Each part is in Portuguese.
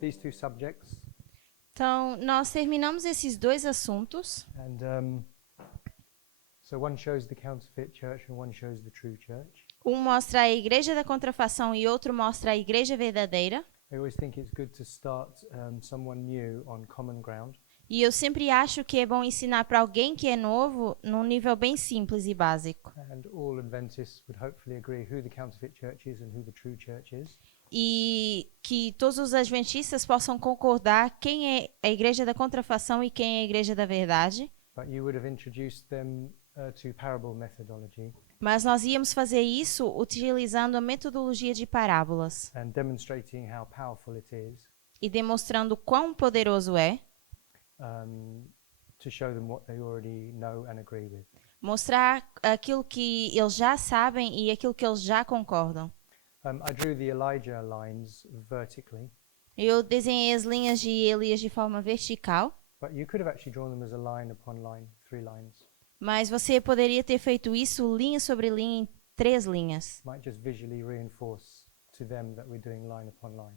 these two subjects. Então, nós terminamos esses dois assuntos. And so one shows the counterfeit church and one shows the true church. Um mostra a igreja da contrafação e outro mostra a igreja verdadeira. I always think it's good to start someone new on common ground. E eu sempre acho que é bom ensinar para alguém que é novo num nível bem simples e básico. And all Adventists would hopefully agree who the counterfeit church is and who the true church is. E que todos os adventistas possam concordar quem é a igreja da contrafação e quem é a igreja da verdade. But you would have introduced them to parable methodology Mas nós íamos fazer isso utilizando a metodologia de parábolas and demonstrating how powerful it is e demonstrando quão poderoso é, to show them what they already know and agree with. mostrar aquilo que eles já sabem e aquilo que eles já concordam. I drew the Elijah lines vertically, Eu desenhei as linhas de Elias de forma vertical, but you could have actually drawn them as a line upon line, 3 lines. mas você poderia ter feito isso linha sobre linha em 3 linhas. Might just visually reinforce to them that we're doing line upon line.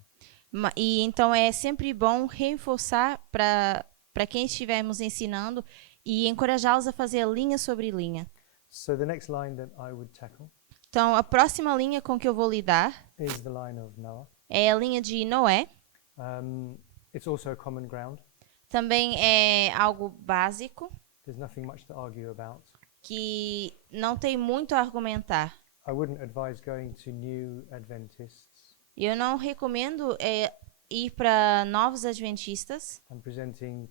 E então é sempre bom reforçar para quem estivermos ensinando e encorajá-los a fazer linha sobre linha. So the next line that I would tackle Então, a próxima linha com que eu vou lidar is the line of Noah. é a linha de Noé. It's also a common ground. Também é algo básico There's nothing much to argue about. que não tem muito a argumentar. I wouldn't advise going to new Adventists Eu não recomendo ir para novos adventistas and presenting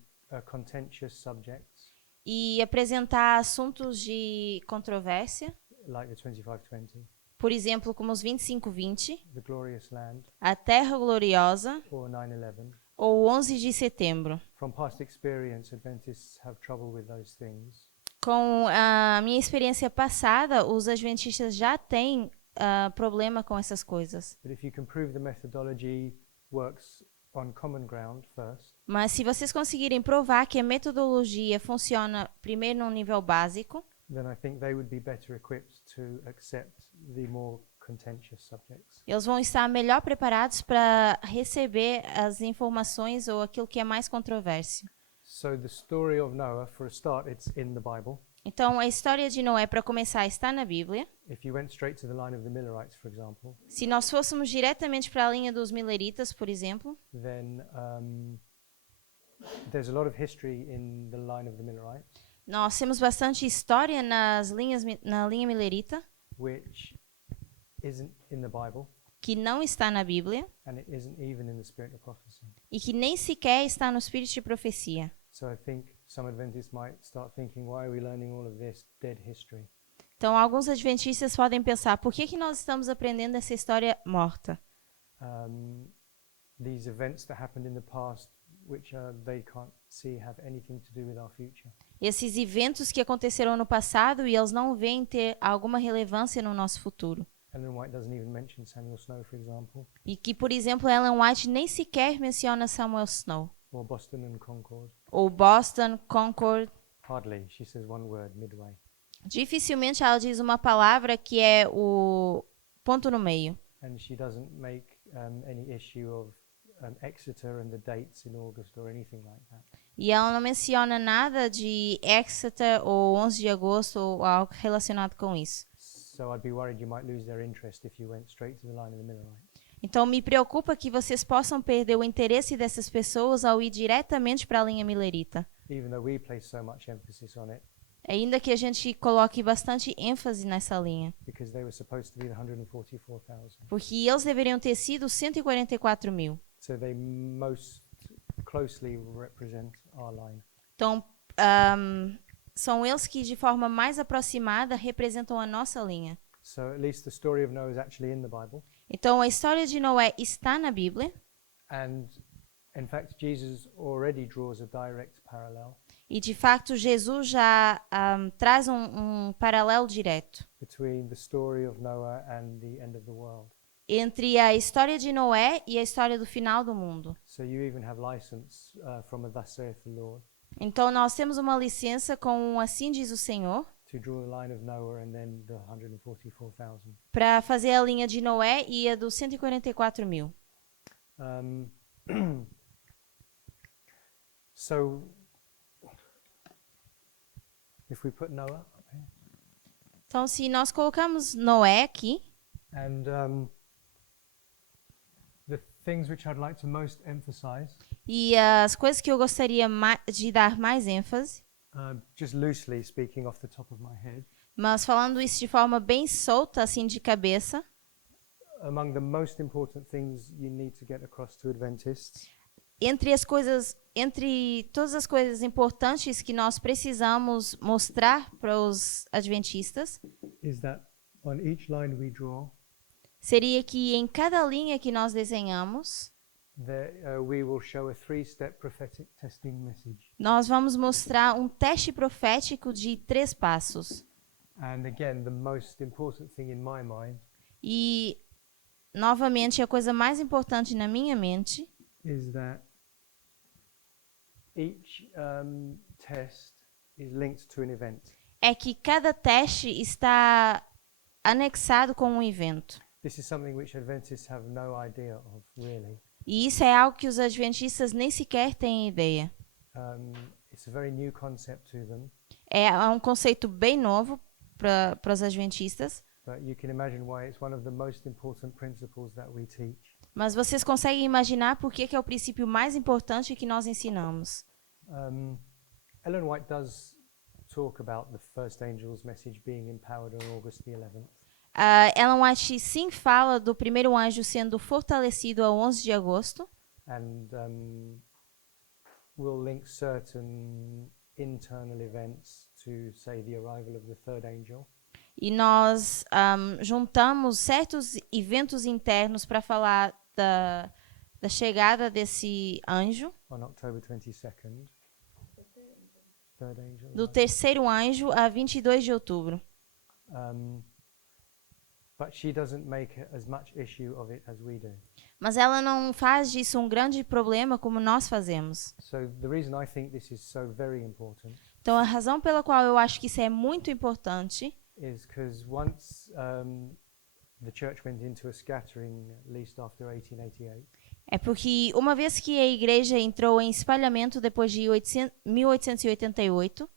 contentious subjects e apresentar assuntos de controvérsia, like the 2520, por exemplo, como os 25-20, the Glorious Land, a Terra Gloriosa or 9/11. ou 11 de setembro. From past experience, Adventists have trouble with those things. Com a minha experiência passada, os adventistas já têm problema com essas coisas. But if you can prove the methodology works on common ground first, Mas se vocês conseguirem provar que a metodologia funciona primeiro num nível básico, then I think they would be better equipped to accept the more contentious subjects. eles vão estar melhor preparados para receber as informações ou aquilo que é mais controverso. So the story of Noah, for a start, it's in the Bible. Então, a história de Noé, para começar, está na Bíblia. If you went straight to the line of the Millerites, for example, Se nós fôssemos diretamente para a linha dos Mileritas, por exemplo, then there's a lot of history in the line of the Millerites, nós temos bastante história na linha Milerita, which isn't in the Bible, que não está na Bíblia and it isn't even in the spirit of prophecy. e que nem sequer está no espírito de profecia. So I think some Adventists might start thinking, why are we learning all of this dead history? Então, alguns adventistas podem pensar, por que nós estamos aprendendo essa história morta? These events that happened in the past, which they can't see have anything to do with our future. Esses eventos que aconteceram no passado e eles não veem ter alguma relevância no nosso futuro. Ellen White doesn't even mention Samuel Snow, for example, E que, por exemplo, Ellen White nem sequer menciona Samuel Snow. or Boston and Concord. Ou Boston, Concord. Hardly. She says one word midway. Dificilmente ela diz uma palavra que é o ponto no meio. And she doesn't make any issue of Exeter and the dates in August or anything like that. E ela não menciona nada de Exeter ou 11 de agosto ou algo relacionado com isso. So I'd be worried you might lose their interest if you went straight to the line of the Millerites. Então me preocupa que vocês possam perder o interesse dessas pessoas ao ir diretamente para a linha milerita. Even though we place so much emphasis on it, Ainda que a gente coloque bastante ênfase nessa linha. because they were supposed to be the 144,000. Porque eles deveriam ter sido 144 mil. So they most closely represent our line. Então, são eles que de forma mais aproximada representam a nossa linha. So at least the story of Noah is actually in the Bible. Então, a história de Noé está na Bíblia. And in fact, Jesus already draws a direct parallel E, de fato, Jesus já traz um paralelo direto between the story of Noah and the end of the world. entre a história de Noé e a história do final do mundo. So you even have license from a Thus saith the Lord Então, nós temos uma licença com um Assim diz o Senhor to draw the line of Noah and then the 144,000. para fazer a linha de Noé e a dos 144 mil. Um, so, if we put Noah up here, Então, se nós colocamos Noé aqui, and the things which I'd like to most emphasize, e as coisas que eu gostaria de dar mais ênfase, just loosely speaking off the top of my head, mas falando isso de forma bem solta, assim de cabeça, among the most important things you need to get across to Adventists entre todas as coisas importantes que nós precisamos mostrar para os adventistas, is that on each line we draw, seria que em cada linha que nós desenhamos, we will show a 3-step prophetic testing message. nós vamos mostrar um teste profético de 3 passos. And again, the most important thing in my mind E, novamente, a coisa mais importante na minha mente is that each test is linked to an event. é que cada teste está anexado com um evento. This is something which Adventists have no idea of, really. E isso é algo que os adventistas nem sequer têm ideia. It's a very new concept to them, É um conceito bem novo para os adventistas, but you can imagine why it's one of the most important principles that we teach. mas vocês conseguem imaginar por que é o princípio mais importante que nós ensinamos. Ellen White does talk about the first angel's message being empowered on August the 11th. Ellen White sim fala do primeiro anjo sendo fortalecido a 11 de agosto. And we'll link certain internal events to, say, the arrival of the third angel. E nós juntamos certos eventos internos para falar da chegada desse anjo, On October 22nd. Third angel. do terceiro anjo a 22 de outubro. But she doesn't make as much issue of it as we do. Mas ela não faz disso um grande problema como nós fazemos. So the reason I think this is so very important Então, a razão pela qual eu acho que isso é muito importante is because once the church went into a scattering, at least after 1888, é porque, uma vez que a igreja entrou em espalhamento depois de 1888,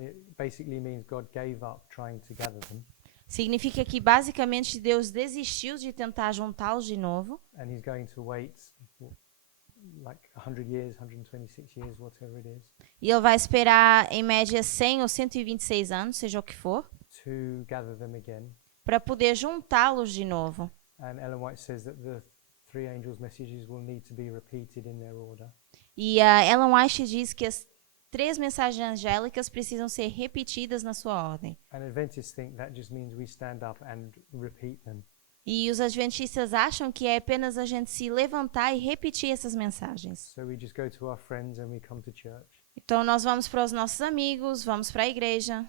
it basically means God gave up trying to gather them, significa que basicamente Deus desistiu de tentar juntá-los de novo. and He's going to wait like 100 years, 126 years, whatever it is, E ele vai esperar, em média, 100 ou 126 anos, seja o que for, to gather them again. para poder juntá-los de novo. And Ellen White says that the 3 angels' messages will need to be repeated in their order. E a Ellen White diz que as 3 mensagens angélicas precisam ser repetidas na sua ordem. And Adventists think that just means we stand up and repeat them. E os adventistas acham que é apenas a gente se levantar e repetir essas mensagens. So we just go to our friends and we come to church Então, nós vamos para os nossos amigos, vamos para a igreja,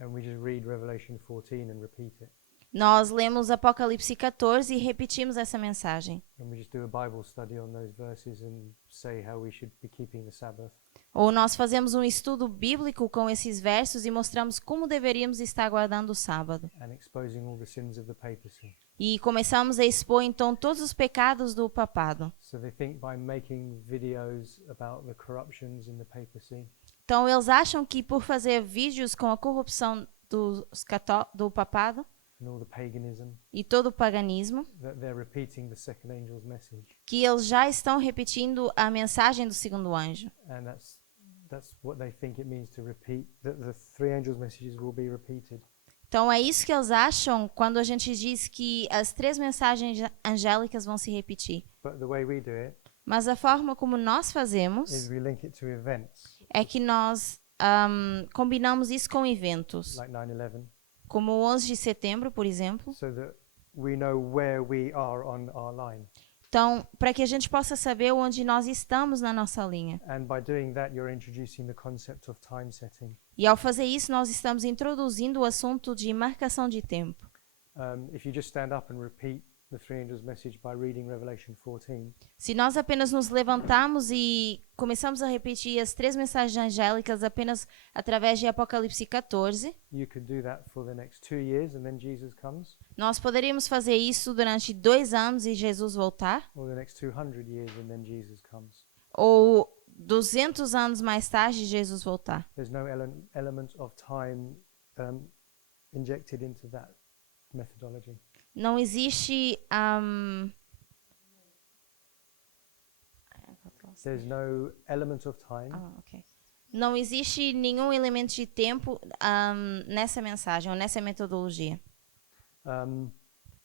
and we just read Revelation 14 and repeat it. nós lemos Apocalipse 14 e repetimos essa mensagem. And we just do a Bible study on those verses and say how we should be keeping the Sabbath. Ou nós fazemos um estudo bíblico com esses versos e mostramos como deveríamos estar guardando o sábado. And exposing all the sins of the papacy. E começamos a expor, então, todos os pecados do papado. So they think by making videos about the corruptions in the papacy, Então, eles acham que por fazer vídeos com a corrupção do papado and all the paganism, e todo o paganismo, that they're repeating the second angel's message. que eles já estão repetindo a mensagem do segundo anjo. And that's what they think it means to repeat, that the 3 angels' messages will be repeated. Então, é isso que eles acham quando a gente diz que as 3 mensagens angélicas vão se repetir. But the way we do it Mas a forma como nós is fazemos we link it to events é que nós combinamos isso com eventos, like 9/11, como o 11 de setembro, por exemplo. so that we know where we are on our line. Então, para que a gente possa saber onde nós estamos na nossa linha. And by doing that, you're introducing the concept of time setting. E ao fazer isso, nós estamos introduzindo o assunto de marcação de tempo. If you just stand up and repeat the the three angels' message by reading Revelation 14, Se nós apenas nos levantarmos e começamos a repetir as 3 mensagens angélicas apenas através de Apocalipse 14, you could do that for the next 2 years and then Jesus comes, nós poderíamos fazer isso durante 2 anos e Jesus voltar, or the next 200 years and then Jesus comes. ou 200 anos mais tarde Jesus voltar. There's no element of time injected into that methodology. Não existe There's no element of time ok. Não existe nenhum elemento de tempo nessa mensagem ou nessa metodologia.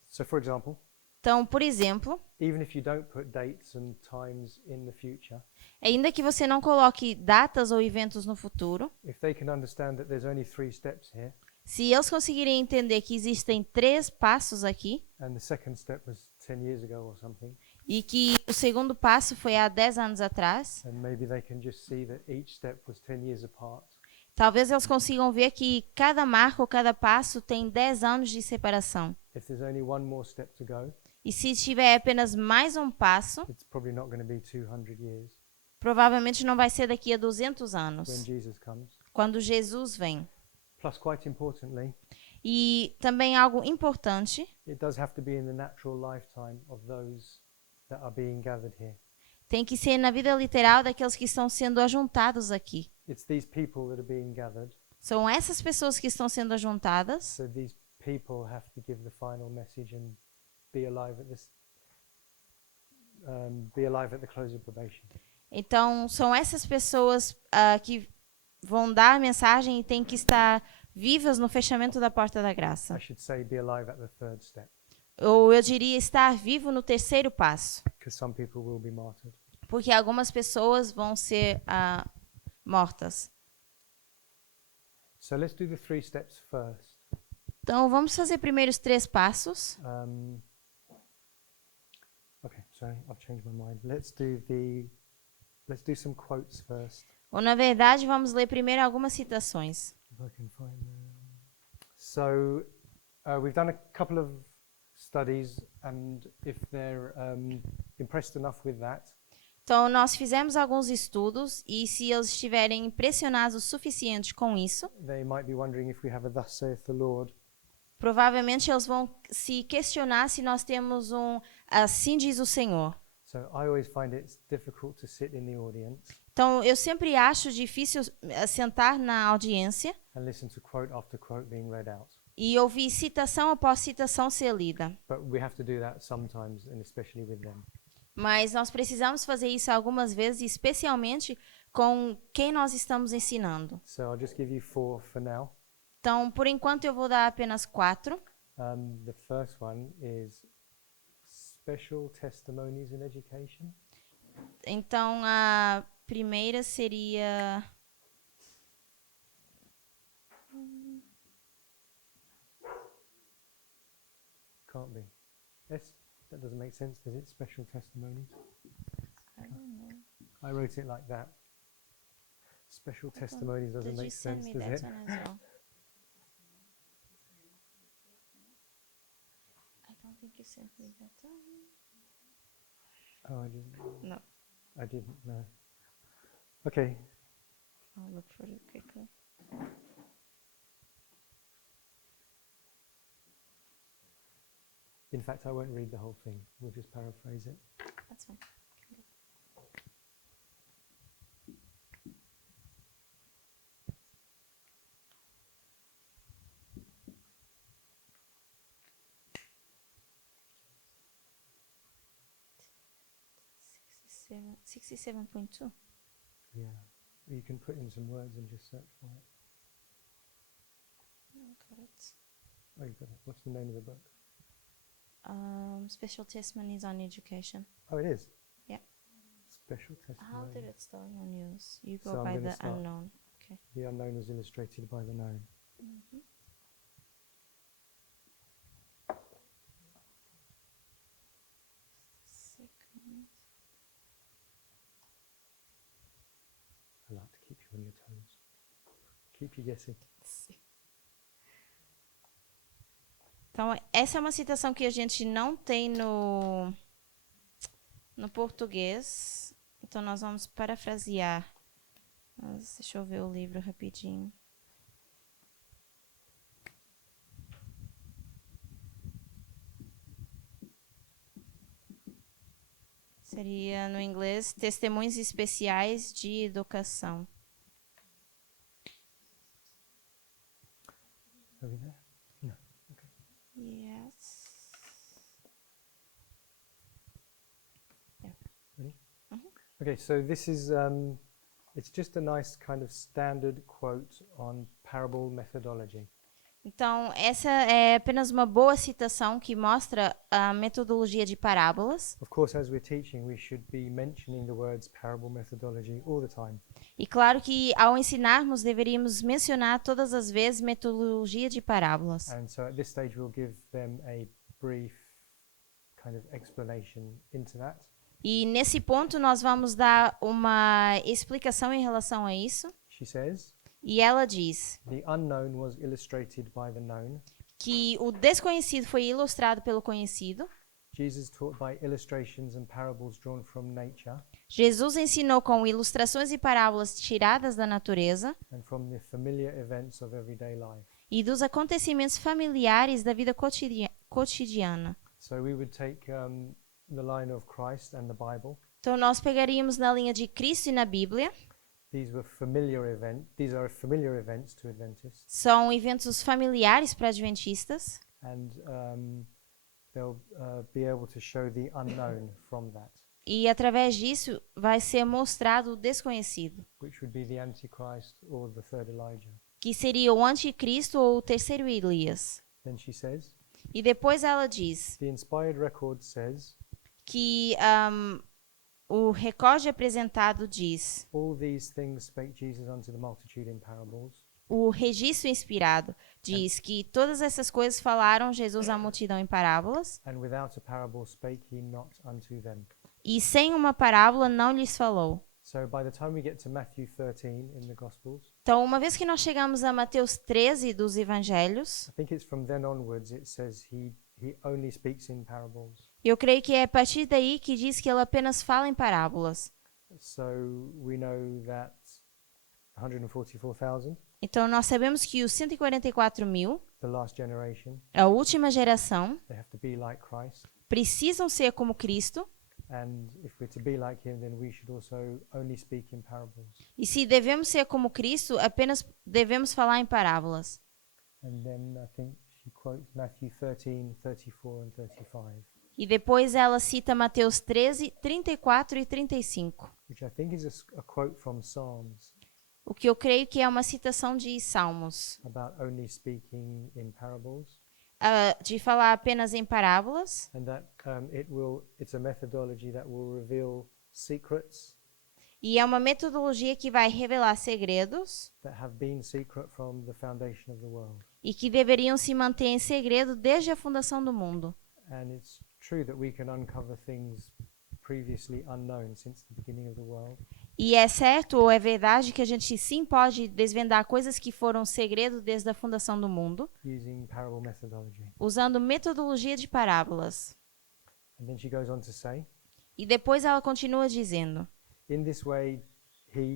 So, for example, Então, por exemplo, even if you don't put dates and times in the future, ainda que você não coloque datas ou eventos no futuro, if they can understand that there's only 3 steps here, se eles conseguirem entender que existem 3 passos aqui and the second step was 10 years ago or something, e que o segundo passo foi há 10 anos atrás, and maybe they can just see that each step was 10 years apart, talvez eles consigam ver que cada marco ou cada passo tem 10 anos de separação. if there's only one more step to go, E se tiver apenas mais um passo, it's probably not going to be 200 years provavelmente não vai ser daqui a 200 when anos, Jesus comes. quando Jesus vem. Plus, quite importantly, E também algo importante, it does have to be in the natural lifetime of those that are being gathered here. tem que ser na vida literal daqueles que estão sendo ajuntados aqui. It's these people that are being gathered, São essas pessoas que estão sendo ajuntadas. so these people have to give the final message and be alive at this, be alive at the close of probation. Então, são essas pessoas que vão dar a mensagem e têm que estar vivas no fechamento da porta da graça. I should say be alive at the third step, Ou eu diria estar vivo no terceiro passo, because some people will be martyred. porque algumas pessoas vão ser mortas. So let's do the 3 steps first. Então, vamos fazer primeiro os 3 passos. Okay, sorry, I've changed my mind. Let's do some quotes first. Ou, na verdade, vamos ler primeiro algumas citações. If I can find them. So we've done a couple of studies, and if they're impressed enough with that, Então, nós fizemos alguns estudos e se eles estiverem impressionados o suficiente com isso, they might be wondering if we have a "Thus saith the Lord." provavelmente eles vão se questionar se nós temos um assim diz o Senhor. So I always find it difficult to sit in the audience Então, eu sempre acho difícil sentar na audiência and listen to quote after quote being read out. e ouvir citação após citação ser lida. But we have to do that sometimes, and especially with them. Mas nós precisamos fazer isso algumas vezes, especialmente com quem nós estamos ensinando. So I'll just give you 4 for now. Então, por enquanto, eu vou dar apenas 4. The first one is special testimonies in education. Então, a primeira seria... Can't be. Yes, that doesn't make sense, does it? Special testimonies. I don't know. I wrote it like that. Special testimonies doesn't Did you make send sense, me does that it? one as well? I don't think you sent me that one. Oh, I didn't. No. I didn't know. Okay. I'll look for it quickly. In fact, I won't read the whole thing. We'll just paraphrase it. That's fine. Okay. 67.2. Yeah. You can put in some words and just search for it. Got it. Oh, you got it. What's the name of the book? Special testimonies on education. Oh, it is? Yeah. Special How testimony. did it start on yours? You go So I'm by gonna the start. unknown. Okay. The unknown is illustrated by the known. Second. I like to keep you on your toes. Keep you guessing. Então, Então, essa é uma citação que a gente não tem no português. Então, nós vamos parafrasear. Deixa eu ver o livro rapidinho. Seria, no inglês, Testemunhos Especiais de Educação. Over there? No. Yes. Ready? Okay, so this is, it's just a nice kind of standard quote on parable methodology. Então, essa é apenas uma boa citação que mostra a metodologia de parábolas. Of course, as we're teaching, we should be mentioning the words parable methodology all the time. E claro que ao ensinarmos, deveríamos mencionar todas as vezes metodologia de parábolas. And so at this stage, we'll give them a brief kind of explanation into that. E nesse ponto nós vamos dar uma explicação em relação a isso. She says, E ela diz the unknown was illustrated by the known. que o desconhecido foi ilustrado pelo conhecido. Jesus taught by illustrations and parables drawn from nature Jesus ensinou com ilustrações e parábolas tiradas da natureza and from the familiar events of everyday life. e dos acontecimentos familiares da vida cotidiana. So we would take the line of Christ and the Bible. Então nós pegaríamos na linha de Cristo e na Bíblia. These are familiar events to Adventists, São eventos familiares para adventistas. and they'll be able to show the unknown from that, E através disso vai ser mostrado o desconhecido, which would be the Antichrist or the third Elijah. que seria o anticristo ou o terceiro Elias. Then she says, E depois ela diz the inspired record says, que o recorde apresentado diz, all these things spake Jesus unto the multitude in parables. o registro inspirado diz que todas essas coisas falaram Jesus à multidão em parábolas, And without a parable spake he not unto them. e sem uma parábola não lhes falou. So by the time we get to Matthew 13 in the Gospels, Então, uma vez que nós chegamos a Mateus 13 dos Evangelhos, I think it's from then onwards it says he only speaks in parables. eu creio que é a partir daí que diz que ele apenas fala em parábolas. So we know that 144,000, Então, nós sabemos que os 144.000, the last generation, a última geração, they have to be like Christ. precisam ser como Cristo. And if we're to be like him, then we should also only speak in parables. E se devemos ser como Cristo, apenas devemos falar em parábolas. And then I think she quotes Matthew 13, 34 and 35, E depois ela cita Mateus 13, 34 e 35, which I think is a quote from Psalms o que eu creio que é uma citação de Salmos, about only speaking in parables. de falar apenas em parábolas, And that it's a methodology that will reveal secrets e é uma metodologia que vai revelar segredos that have been secret from the foundation of the world. e que deveriam se manter em segredo desde a fundação do mundo. And it's true that we can uncover things previously unknown since the beginning of the world. E é certo ou é verdade que a gente sim pode desvendar coisas que foram segredo desde a fundação do mundo, Using parable methodology. usando metodologia de parábolas. And then she goes on to say, E depois ela continua dizendo: in this way,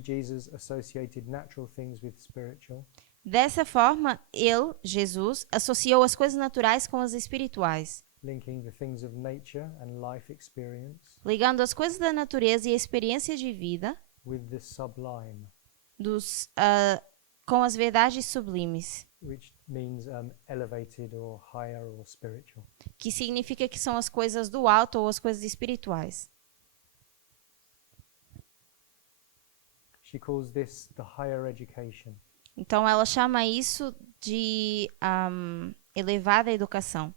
Jesus, associated natural things with spiritual, dessa forma, ele, Jesus, associou as coisas naturais com as espirituais, linking the things of nature and life experience ligando as coisas da natureza e a experiência de vida with the sublime, com as verdades sublimes, which means elevated or higher or spiritual. que significa que são as coisas do alto ou as coisas espirituais. She calls this the higher education. Então ela chama isso de elevada educação.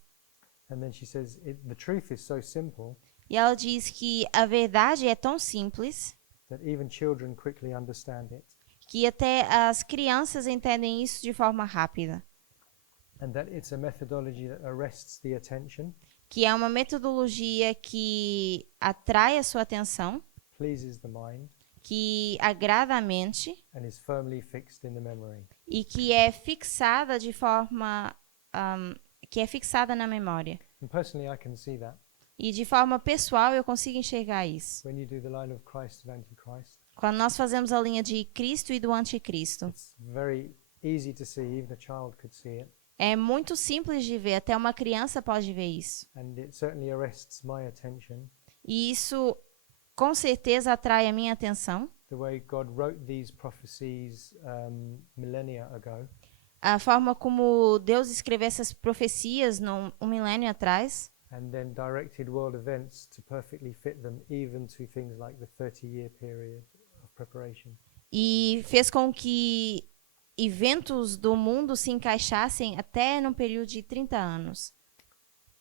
And then she says, the truth is so simple E ela diz que a verdade é tão simples that even children quickly understand it, que até as crianças entendem isso de forma rápida. and that it's a methodology that arrests the attention, Que é uma metodologia que atrai a sua atenção, pleases the mind, que agrada a mente and is firmly fixed in the memory. e que é fixada de forma que é fixada na memória. And personally, I can see that. E de forma pessoal eu consigo enxergar isso. When you do the line of Christ and Antichrist, Quando nós fazemos a linha de Cristo e do Anticristo, it's very easy to see, even a child could see it, é muito simples de ver, até uma criança pode ver isso. and it certainly arrests my attention. E isso com certeza atrai a minha atenção. The way God wrote these prophecies millennia ago, A forma como Deus escreveu essas profecias um milênio atrás and then directed world events to perfectly fit them, even to things like the 30-year period of preparation. e fez com que eventos do mundo se encaixassem até num período de 30 anos.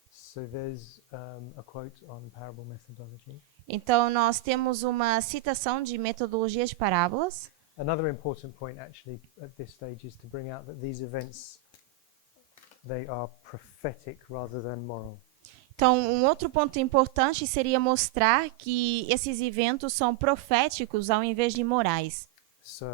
So there's a quote on parable methodology. Então, nós temos uma citação de metodologia de parábolas. Another important point, actually, at this stage is to bring out that these events, they are prophetic rather than moral. Então, um outro ponto importante seria mostrar que esses eventos são proféticos ao invés de morais. So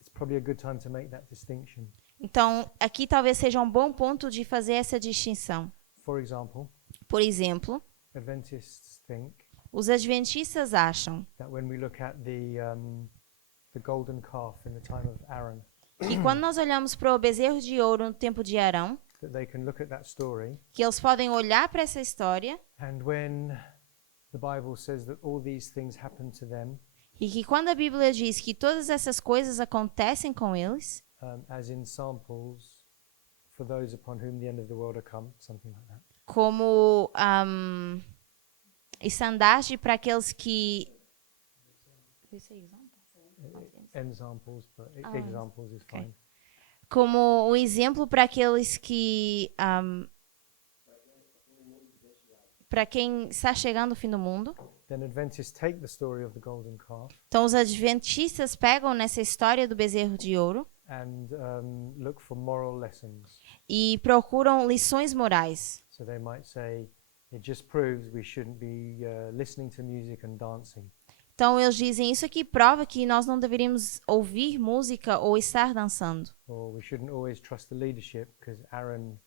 it's probably a good time to make that distinction. Então, aqui talvez seja um bom ponto de fazer essa distinção. For example, Por exemplo, Adventists think os adventistas acham that when we look at the golden calf in the time of Aaron, que quando nós olhamos para o bezerro de ouro no tempo de Arão, that they can look at that story, que eles podem olhar para essa história and when the Bible says that all these things happen to them, e que quando a Bíblia diz que todas essas coisas acontecem com eles, as in samples for those upon whom the end of the world are come, something like that. como estandarte para aqueles que... Ensamples, but Oh, examples is okay. fine. Como um exemplo para aqueles que... para quem está chegando o fim do mundo. Then Adventists take the story of the golden calf Então, os adventistas pegam nessa história do bezerro de ouro and look for moral lessons. e procuram lições morais. So they might say, it just proves we shouldn't be listening to music and dancing. Então, eles dizem, isso aqui prova que nós não deveríamos ouvir música ou estar dançando. Or we shouldn't always trust the leadership because Aaron,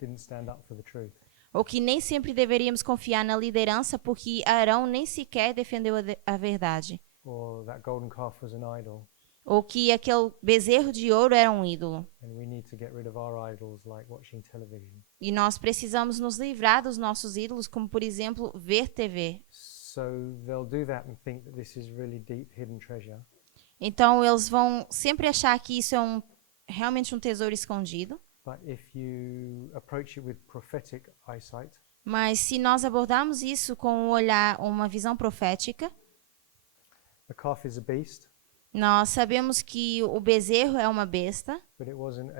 didn't stand up for the truth. Ou que nem sempre deveríamos confiar na liderança porque Arão nem sequer defendeu a verdade. Or that golden calf was an idol. Ou que aquele bezerro de ouro era um ídolo. And we need to get rid of our idols like watching television. E nós precisamos nos livrar dos nossos ídolos, como, por exemplo, ver TV. So they'll do that and think that this is really deep hidden treasure. Então, eles vão sempre achar que isso é realmente um tesouro escondido. But if you approach it with prophetic eyesight, Mas se nós abordarmos isso com um olhar, uma visão profética, the calf is a beast, nós sabemos que o bezerro é uma besta, but it wasn't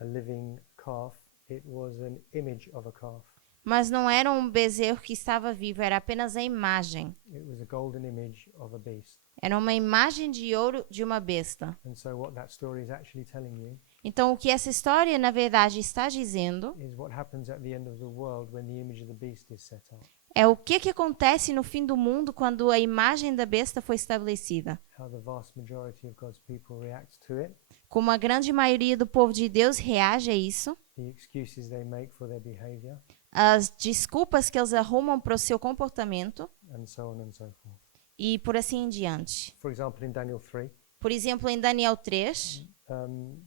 a living calf. It was an image of a calf. mas não era um bezerro que estava vivo, era apenas a imagem. It was a golden image of a beast. Era uma imagem de ouro de uma besta. And so what that story is actually telling you Então, o que essa história, na verdade, está dizendo is what happens at the end of the world when the image of the beast is set up. é o que acontece no fim do mundo quando a imagem da besta foi estabelecida. How the vast majority of God's people react to it, Como a grande maioria do povo de Deus reage a isso, the excuses they make for their behavior, as desculpas que eles arrumam para o seu comportamento and so on and so forth. e por assim em diante. For example, in Daniel 3, Por exemplo, em Daniel 3,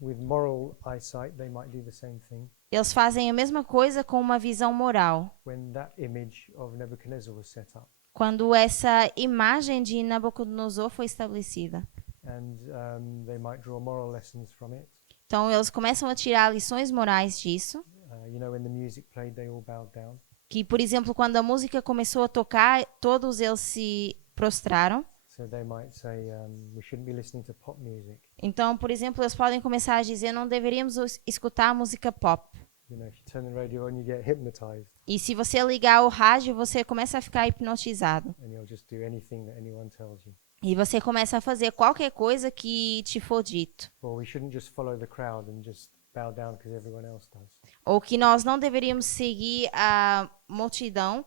with moral eyesight, they might do the same thing. eles fazem a mesma coisa com uma visão moral. When that image of Nebuchadnezzar was set up, Quando essa imagem de Nabucodonosor foi estabelecida. and they might draw moral lessons from it. Então, eles começam a tirar lições morais disso. When the music played, they all bowed down. Que, por exemplo, quando a música começou a tocar, todos eles se prostraram. So they might say, we shouldn't be listening to pop music. Então, por exemplo, eles podem começar a dizer não deveríamos escutar música pop. If you turn the radio on, you get hypnotized, E se você ligar o rádio, você começa a ficar hipnotizado. and you'll just do anything that anyone tells you. E você começa a fazer qualquer coisa que te for dito. Or we shouldn't just follow the crowd and just bow down because everyone else does. Ou que nós não deveríamos seguir a multidão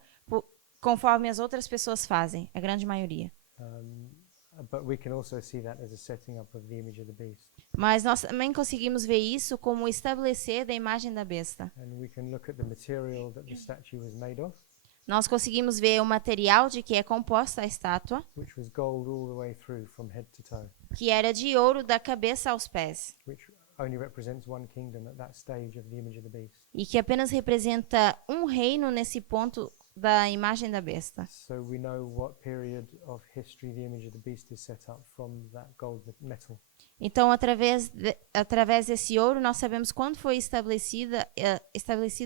conforme as outras pessoas fazem, a grande maioria. But we can also see that as a setting up of the image of the beast. Mas nós também conseguimos ver isso como o estabelecer da imagem da besta. And we can look at the material that the statue was made of, Nós conseguimos ver o material de que é composta a estátua, which was gold all the way through from head to toe, que era de ouro da cabeça aos pés, which only represents one kingdom at that stage of the image of the beast. e que apenas representa um reino nesse ponto da imagem da besta. So we know what period of history the image of the beast is set up from that gold metal. Então, através desse ouro, nós sabemos quando foi estabelecido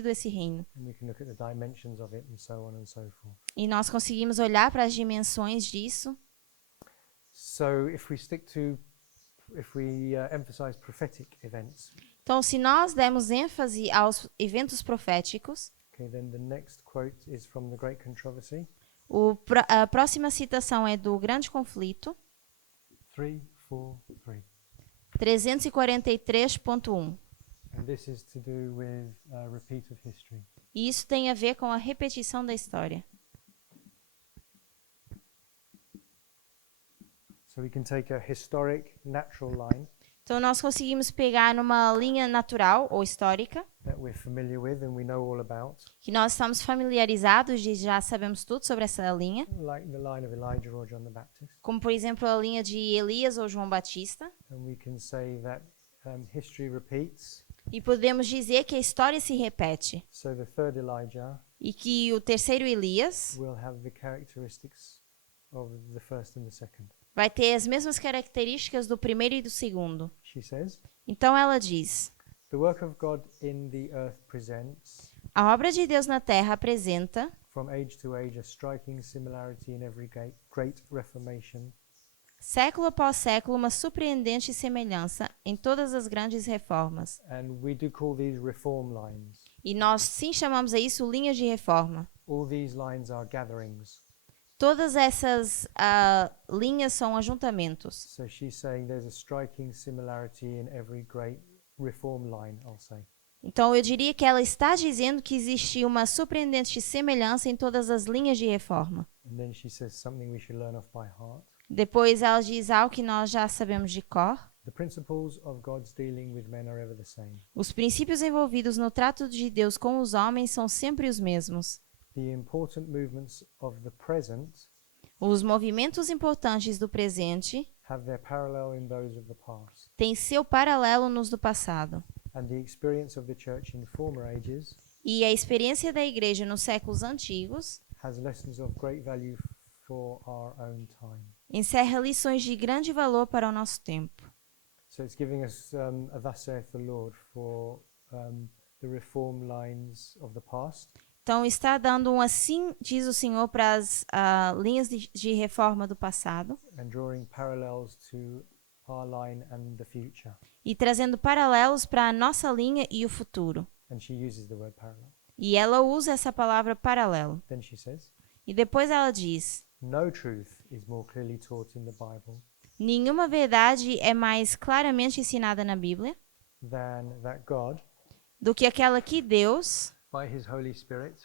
esse reino. And we can look at the dimensions of it and so on and so forth. E nós conseguimos olhar para as dimensões disso. So if we emphasize prophetic events, Então, se nós demos ênfase aos eventos proféticos, okay, then the next quote is from the Great Controversy, a próxima citação é do Grande Conflito, 343. 343.1. And this is to do with repeat of history. E isso tem a ver com a repetição da história. So we can take a historic, natural line Então, nós conseguimos pegar numa linha natural ou histórica, that we're familiar with and we know all about, que nós estamos familiarizados e já sabemos tudo sobre essa linha, like the line of Elijah or John the Baptist. como, por exemplo, a linha de Elias ou João Batista. And we can say that history repeats. E podemos dizer que a história se repete So the third Elijah e que o terceiro Elias will have the characteristics of the first and the second. vai ter as mesmas características do primeiro e do segundo. She says, Então ela diz: the work of God in the earth presents, a obra de Deus na terra apresenta, from age to age, a striking similarity in every great reformation, século após século, uma surpreendente semelhança em todas as grandes reformas. and we do call these reform lines. E nós sim chamamos a isso linhas de reforma. All these lines are gatherings. Todas essas linhas são ajuntamentos. So she's saying there's a striking similarity in every great reform line, I'll say. Então eu diria que ela está dizendo que existe uma surpreendente semelhança em todas as linhas de reforma. And then she says something we should learn off by heart. Depois ela diz algo que nós já sabemos de cor. The principles of God's dealing with men are ever the same. Os princípios envolvidos no trato de Deus com os homens são sempre os mesmos. The important movements of the present Os movimentos importantes do presente have their parallel in those of the past. têm seu paralelo nos do passado. And the experience of the church in former ages E a experiência da igreja nos séculos antigos has lessons of great value for our own time. encerra lições de grande valor para o nosso tempo. So it's giving us a thus saith the Lord for the reform lines of the past. Então está dando um assim, diz o Senhor, para as linhas de reforma do passado And drawing parallels to our line and the future. e trazendo paralelos para a nossa linha e o futuro. And she uses the word parallel. E ela usa essa palavra paralelo. Then she says, E depois ela diz: no truth is more clearly taught in the Bible nenhuma verdade é mais claramente ensinada na Bíblia than that God, do que aquela que Deus, by his Holy Spirit,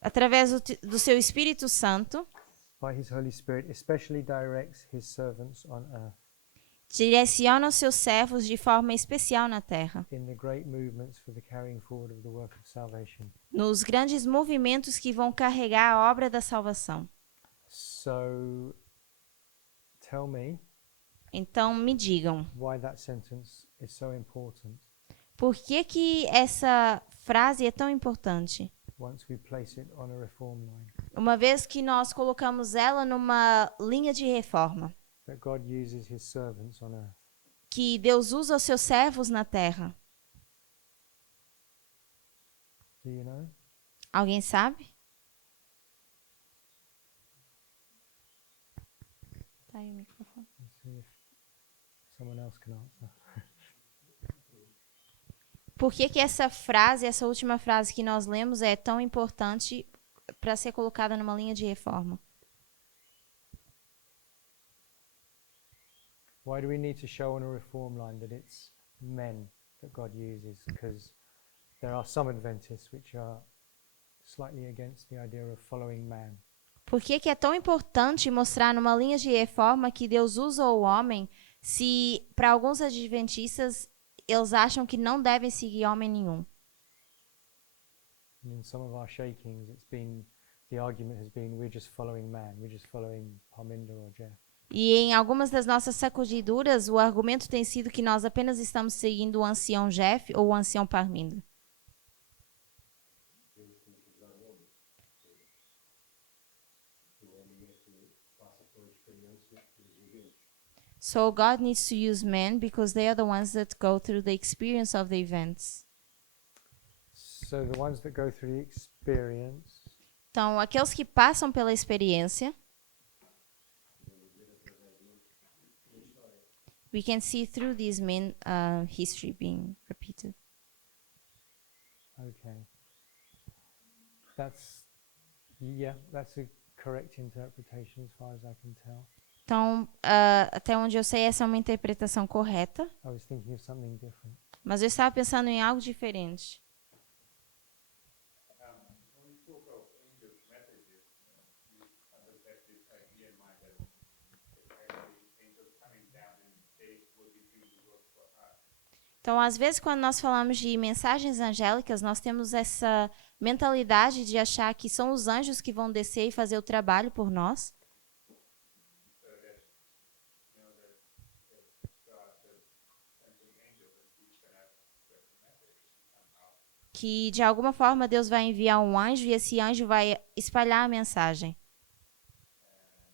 através do seu Espírito Santo, especially directs his servants on earth direciona os seus servos de forma especial na terra, in the great movements for the carrying forward of the work of salvation. nos grandes movimentos que vão carregar a obra da salvação. So tell me Então me digam, why that sentence is so important por que essa frase é tão importante? once we place it on a reform line. Uma vez que nós colocamos ela numa linha de reforma, That God uses his servants on earth. que Deus usa os seus servos na terra. Do you know? Alguém sabe? Tá aí o microfone. Let's see if someone else can answer. Por que essa frase, essa última frase que nós lemos é tão importante para ser colocada numa linha de reforma? Why do we need to show on a reform line that it's men that God uses? Because there are some Adventists which are slightly against the idea of following man. Por que é tão importante mostrar numa linha de reforma que Deus usa o homem, Se para alguns adventistas eles acham que não devem seguir homem nenhum. And in some of our shakings, the argument has been we're just following man, we're just following Parminder or Jeff. E em algumas das nossas sacudiduras, o argumento tem sido que nós apenas estamos seguindo o ancião Jeff ou o ancião Parminder. So God needs to use men because they are the ones that go through the experience of the events. So the ones that go through the experience, Então, aqueles que passam pela experiência, we can see through these men history being repeated. okay. That's a correct interpretation as far as I can tell. Então, até onde eu sei, essa é uma interpretação correta, I was thinking of something different. mas eu estava pensando em algo diferente. When we spoke of angels' messages, you kind of had this idea in mind that angels coming down and they will be doing the work for us. Então, às vezes, quando nós falamos de mensagens angélicas, nós temos essa mentalidade de achar que são os anjos que vão descer e fazer o trabalho por nós. So that, you know, that God sends an angel and he's going to spread the message somehow. Que, de alguma forma, Deus vai enviar um anjo e esse anjo vai espalhar a mensagem. I think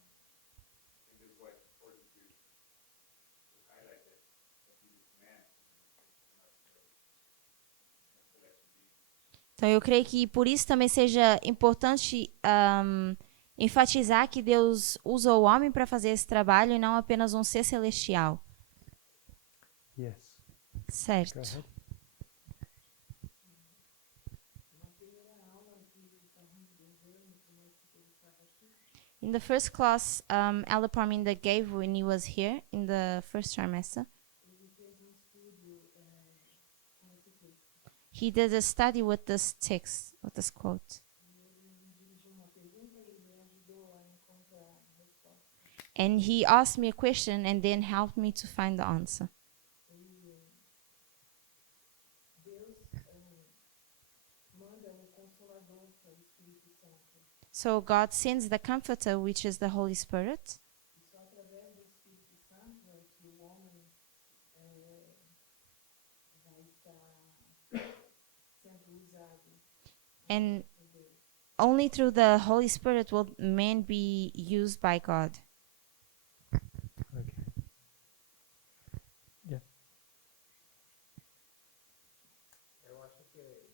this is why it's important to highlight that he is man, not celestial being. Então, eu creio que por isso também seja importante enfatizar que Deus usa o homem para fazer esse trabalho e não apenas um ser celestial. Yes. Go Certo. ahead. In the first class Elder Parminder gave when he was here in the first trimester, he did a study with this text, with this quote. And he asked me a question and then helped me to find the answer. So God sends the Comforter, which is the Holy Spirit. And only through the Holy Spirit will man be used by God. Okay. Yeah. Eu acho que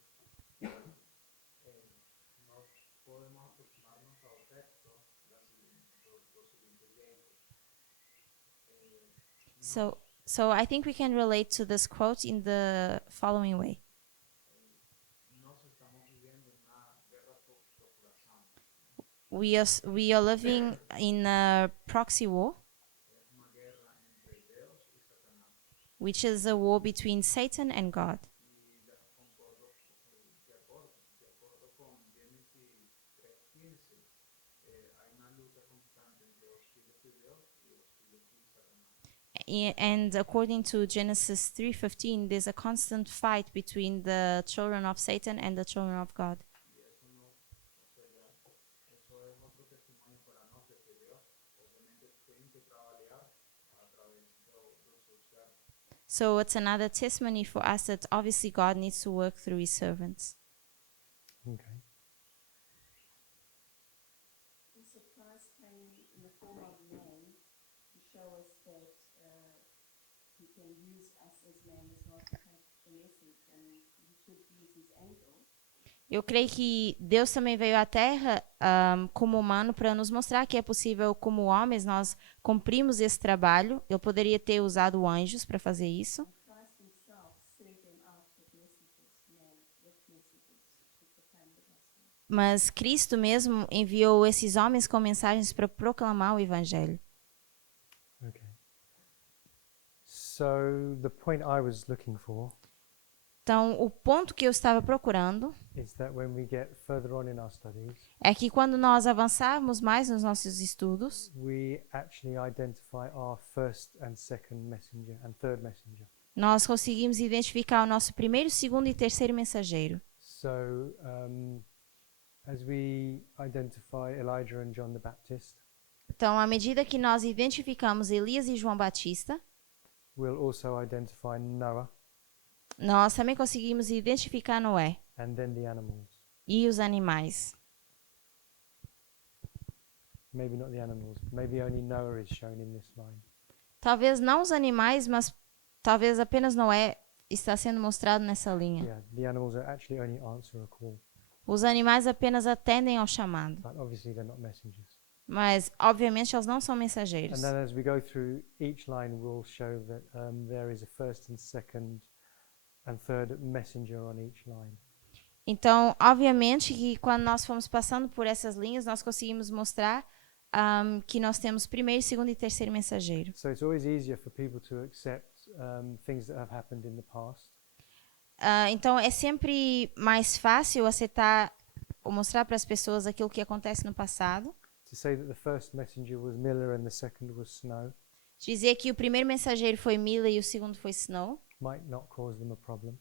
nós podemos aproximarnos ao texto do seguinte jeito. So I think we can relate to this quote in the following way. Nós estamos viviendo una guerra por procuración. We are living in a proxy war, Es una guerra entre Dios y Satanás. which is a war between Satan and God. Y de acuerdo con Génesis 3:15, hay una lucha constante entre los hijos de Dios y los hijos de Satanás. And according to Genesis 3:15, there's a constant fight between the children of Satan and the children of God. Y eso no, o sea, eso es otro testimonio para nosotros de que Dios obviamente tiene que trabajar a través de sus servos. So it's another testimony for us that obviously God needs to work through his servants. Okay. Also, Christ came in the form of man to show us that he can use us as men as well to take the message, and he could use his angel. Eu creio que Deus também veio à Terra como humano para nos mostrar que é possível, como homens, nós cumprimos esse trabalho. Eu poderia ter usado anjos para fazer isso, And Christ himself sent them out with messages, men with messages to proclaim the gospel. mas Cristo mesmo enviou esses homens com mensagens para proclamar o Evangelho. Okay. So the point I was looking for Então, o ponto que eu estava procurando is that when we get further on in our studies, é que quando nós avançarmos mais nos nossos estudos, we actually identify our first and second messenger and third messenger. nós conseguimos identificar o nosso primeiro, segundo e terceiro mensageiro. So, as we identify Elijah and John the Baptist, Então, à medida que nós identificamos Elias e João Batista, we'll also identify Noah nós também conseguimos identificar Noé and then the animals. e os animais. Maybe not the animals. Maybe only Noah is shown in this line. Talvez não os animais, mas talvez apenas Noé está sendo mostrado nessa linha. Yeah, the animals are actually only answer a call, Os animais apenas atendem ao chamado, but obviously they're not messengers. mas obviamente eles não são mensageiros. And then as we go through each line, we'll show that there is a first and second and third messenger on each line. Então, obviamente que quando nós fomos passando por essas linhas, nós conseguimos mostrar que nós temos primeiro, segundo e terceiro mensageiro. So it's always easier for people to accept things that have happened in the past. Então, é sempre mais fácil aceitar ou mostrar para as pessoas aquilo que acontece no passado. To say that the first messenger was Miller and the second was Snow Dizer que o primeiro mensageiro foi Mila e o segundo foi Snow. might not cause them a problem.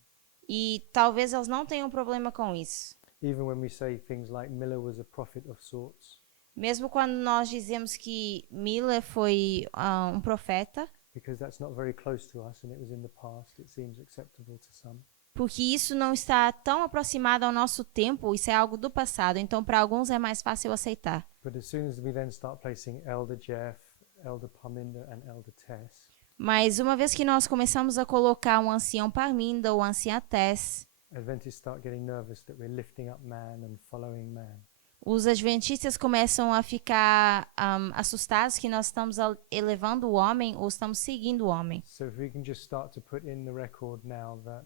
E talvez eles não tenham problema com isso. Even when we say things like Miller was a prophet of sorts, Mesmo quando nós dizemos que Mila foi um profeta, because that's not very close to us and it was in the past, it seems acceptable to some. porque isso não está tão aproximado ao nosso tempo, isso é algo do passado, então para alguns é mais fácil aceitar. But as soon as we then start placing Elder Jeff, Elder Parminder and Elder Tess, Mas uma vez que nós começamos a colocar um ancião Parminda ou anciã Tess, Adventists start getting nervous that we're lifting up man and following man. os adventistas começam a ficar assustados que nós estamos elevando o homem ou estamos seguindo o homem. So if we can just start to put in the record now that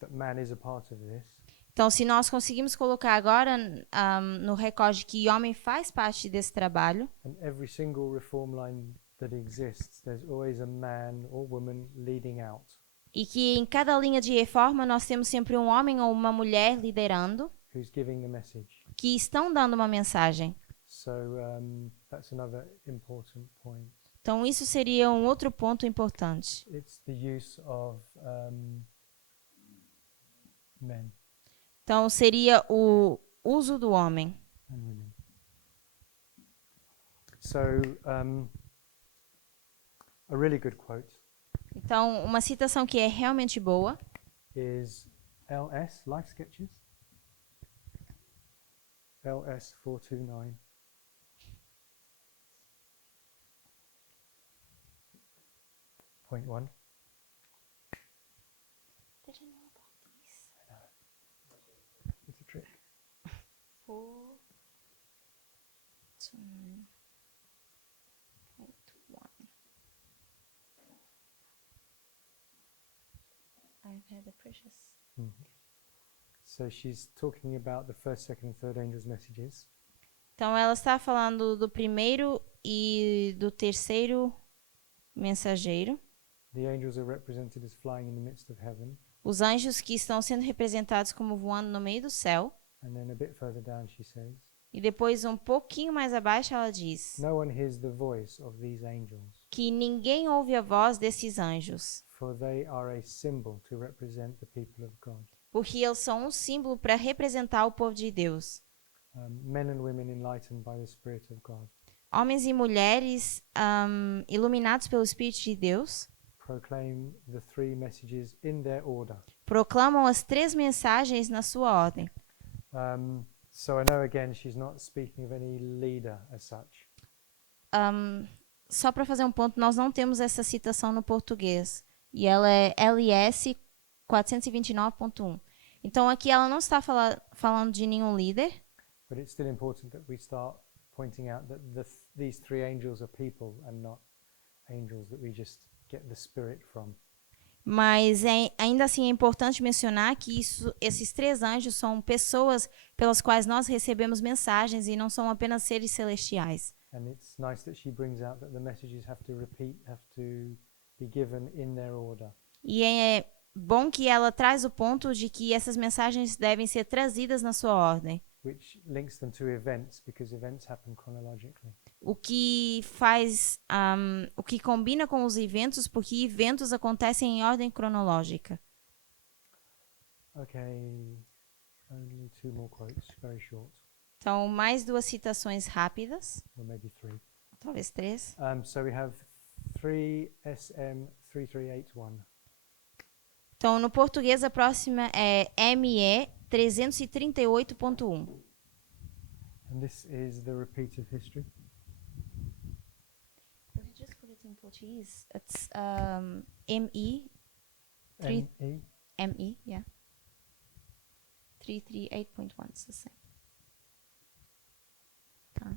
that man is a part of this, Então, se nós conseguimos colocar agora no recorde que homem faz parte desse trabalho, and every single reform line that exists, there's always a man or woman leading out. e que em cada linha de reforma nós temos sempre um homem ou uma mulher liderando, Who's giving the message. que estão dando uma mensagem. So that's another important point. Então, isso seria um outro ponto importante. It's the use of men Então, seria o uso do homem. and women. So a really good quote Então, uma citação que é realmente boa is LS, Life Sketches, LS 429. Point 1. It's a trick. So she's talking about the first, second, and third angels' messages. Então, ela está falando do primeiro e do terceiro mensageiro. The angels are represented as flying in the midst of heaven. Os anjos que estão sendo representados como voando no meio do céu. And then a bit further down she says, E depois, um pouquinho mais abaixo, ela diz no one hears the voice of these angels, que ninguém ouve a voz desses anjos, for they are a symbol to represent the people of God. porque eles são um símbolo para representar o povo de Deus. Men and women enlightened by the Spirit of God Homens e mulheres iluminados pelo Espírito de Deus proclaim the three messages in their order. proclamam as três mensagens na sua ordem. So I know again she's not speaking of any leader as such. Só para fazer um ponto, nós não temos essa citação no português. E ela é LS 429.1. Então aqui ela não está falando de nenhum líder, But it's still important that we start pointing out that these three angels are people and not angels that we just get the spirit from. mas ainda assim é importante mencionar que esses três anjos são pessoas pelas quais nós recebemos mensagens e não são apenas seres celestiais. And it's nice that she brings out that the messages have to be given in their order. E é bom que ela traz o ponto de que essas mensagens devem ser trazidas na sua ordem. which links them to events because events happen chronologically. O que o que combina com os eventos, porque eventos acontecem em ordem cronológica. Okay, only 2 more quotes, very short, Então, mais 2 citações rápidas, or maybe 3. talvez 3. So we have 3 SM 3381. Então, no português, a próxima é ME 338.1. And this is the repeat of history. Eu just put it in Portuguese. It's ME, Three- ME. ME, yeah. 338.1, it's the same. Tá.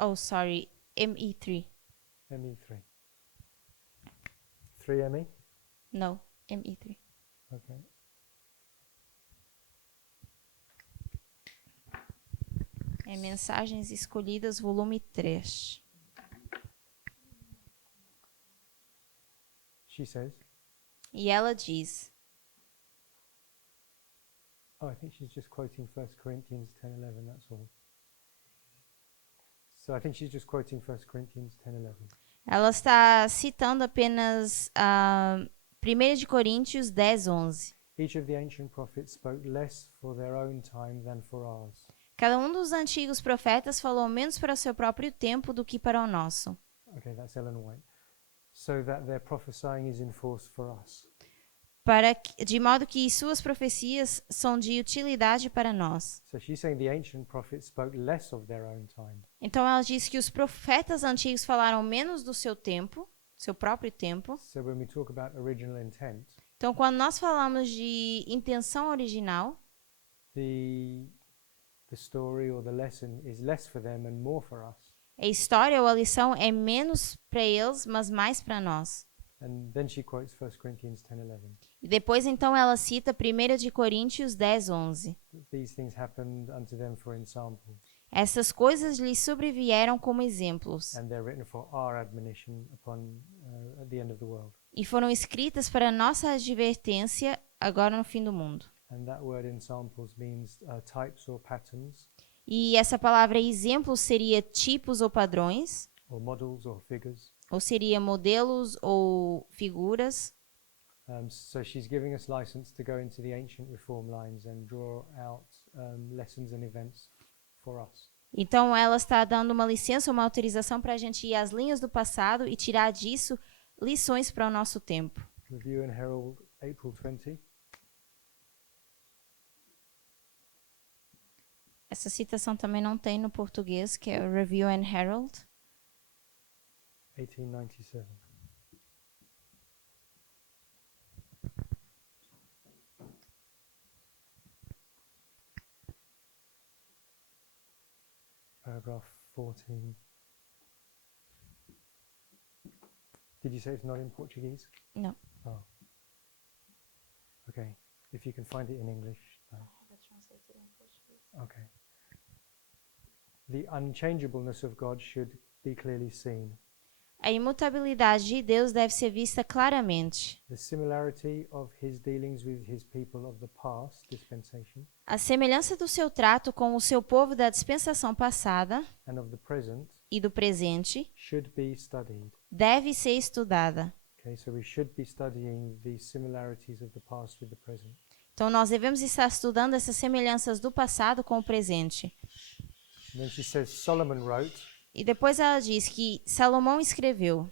Oh, sorry, ME3. ME3. 3ME? No, ME3. Okay. É Mensagens Escolhidas, volume 3. She says, E ela diz, oh, I think she's just quoting 1 Corinthians 10:11, that's all. So I think she's just quoting 1 Corinthians 10:11. ela está citando apenas 1 de Coríntios 10, 11. Each of the ancient prophets spoke less for their own time than for ours. Cada um dos antigos profetas falou menos para o seu próprio tempo do que para o nosso, Okay, that's Ellen White. So that their prophesying is in force for us. de modo que suas profecias são de utilidade para nós. So she's saying the ancient prophets spoke less of their own time. Então ela diz que os profetas antigos falaram menos do seu tempo, seu próprio tempo. So when we talk about original intent, Então quando nós falamos de intenção original, the story or the lesson is less for them and more for us. a história ou a lição é menos para eles, mas mais para nós. And then she quotes 1 Corinthians 10:11. E depois então ela cita 1 de Coríntios 10, 11. These things happened unto them for examples, Essas coisas lhes sobrevieram como exemplos and they're written for our admonition at the end of the world. e foram escritas para nossa advertência agora no fim do mundo. And that word examples means types or patterns, E essa palavra exemplo seria tipos ou padrões, or models or figures. ou seria modelos ou figuras. So she's giving us license to go into the ancient reform lines and draw out lessons and events for us. Então ela está dando uma licença, uma autorização para a gente ir às linhas do passado e tirar disso lições para o nosso tempo. Review and Herald, April 20. Essa citação também não tem no português, que é o Review and Herald. 1897. Paragraph 14. Did you say it's not in Portuguese? No. Oh. Okay. If you can find it in English. Okay. The unchangeableness of God should be clearly seen. A imutabilidade de Deus deve ser vista claramente. The similarity of his dealings with his people of the past dispensation A semelhança do seu trato com o seu povo da dispensação passada and of the present e do presente should be studied. deve ser estudada. Okay, so we should be studying the similarities of the past with the present. Então nós devemos estar estudando essas semelhanças do passado com o presente. And then she says Solomon wrote, E depois ela diz que Salomão escreveu: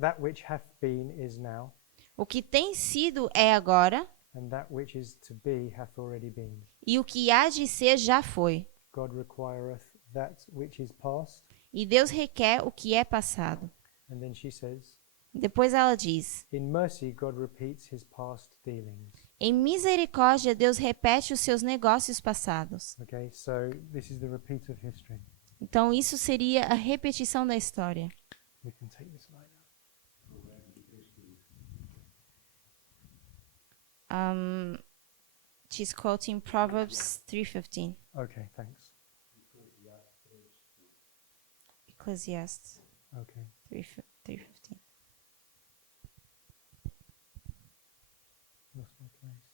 that which hath been is now, o que tem sido é agora, and that which is to be hath already been. e o que há de ser já foi. God requireth that which is past. E Deus requer o que é passado. And then she says, Depois ela diz: in mercy God repeats his past dealings. em misericórdia, Deus repete os seus negócios passados. Okay, so this is the repeat of history. Então, isso seria a repetição da história. We can take this slide out. She's quoting Proverbs 3:15. Okay, thanks. Ecclesiastes Okay. 3:15. 3:15. Lost my place.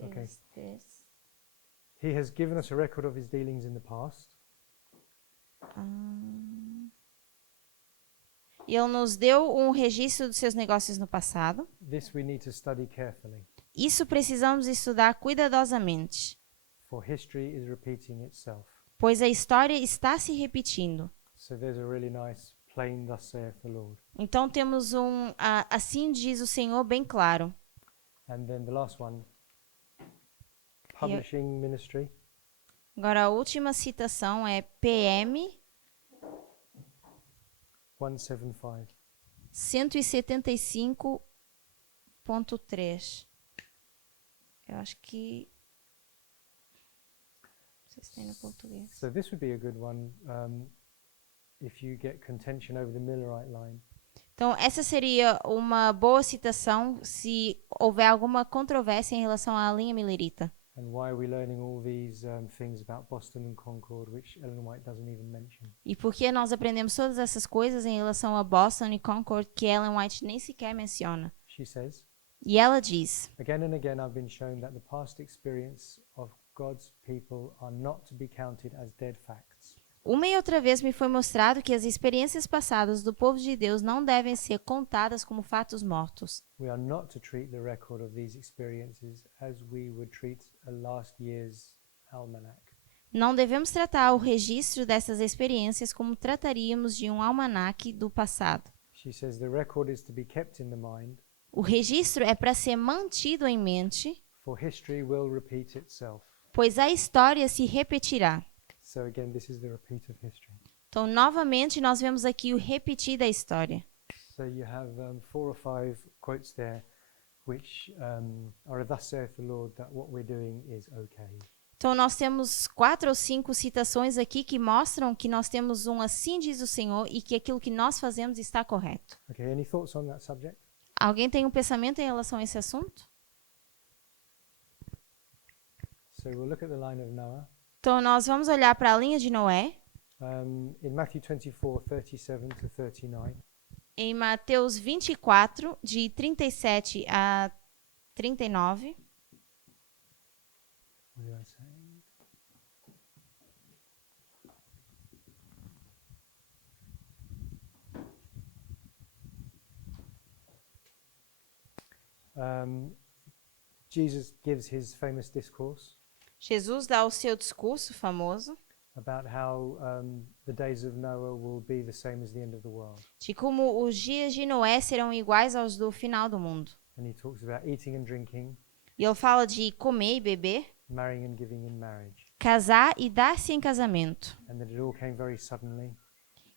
Okay. 6:3. He has given us a record of his dealings in the past. Ele nos deu um registro dos seus negócios no passado. This we need to study carefully, Isso precisamos estudar cuidadosamente, for history is repeating itself. pois a história está se repetindo. So there's a really nice plain thus saith the Lord. Então temos assim diz o Senhor bem claro. And then the last one, publishing ministry. Agora a última citação é PM 175. 175.3. Eu acho que não sei se tem no português. So this would be a good one if you get contention over the Millerite line. Então, essa seria uma boa citação se houver alguma controvérsia em relação à linha millerita. And why are we learning all these things about Boston and Concord, which Ellen White doesn't even mention? E por que nós aprendemos todas essas coisas em relação a Boston e Concord que Ellen White nem sequer menciona? She says, E ela diz: again and again I've been shown that the past experience of God's people are not to be counted as dead facts. uma e outra vez me foi mostrado que as experiências passadas do povo de Deus não devem ser contadas como fatos mortos. We are not to treat the record of these experiences as we would treat a last year's almanac. Não devemos tratar o registro dessas experiências como trataríamos de um almanaque do passado. She says the record is to be kept in the mind, O registro é para ser mantido em mente, for history will repeat itself. pois a história se repetirá. So again, this is the repeat of history. Então, novamente, nós vemos aqui o repetir da história. So you have 4 or 5 quotes there, which are thus saith the Lord that what we're doing is okay. Então, nós temos 4 ou 5 citações aqui que mostram que nós temos um assim diz o Senhor e que aquilo que nós fazemos está correto. Okay, any thoughts on that subject? Alguém tem um pensamento em relação a esse assunto? So we'll look at the line of Noah. Então, nós vamos olhar para a linha de Noé, In Matthew 24, 37 to 39. em Mateus 24, de 37 a 39. What did I say? Jesus gives his famous discourse Jesus dá o seu discurso famoso about how the days of Noah will be the same as the end of the world. de como os dias de Noé serão iguais aos do final do mundo. And he talks about eating and drinking, E ele fala de comer e beber, marrying and giving in marriage, casar e dar-se em casamento. and that it all came very suddenly,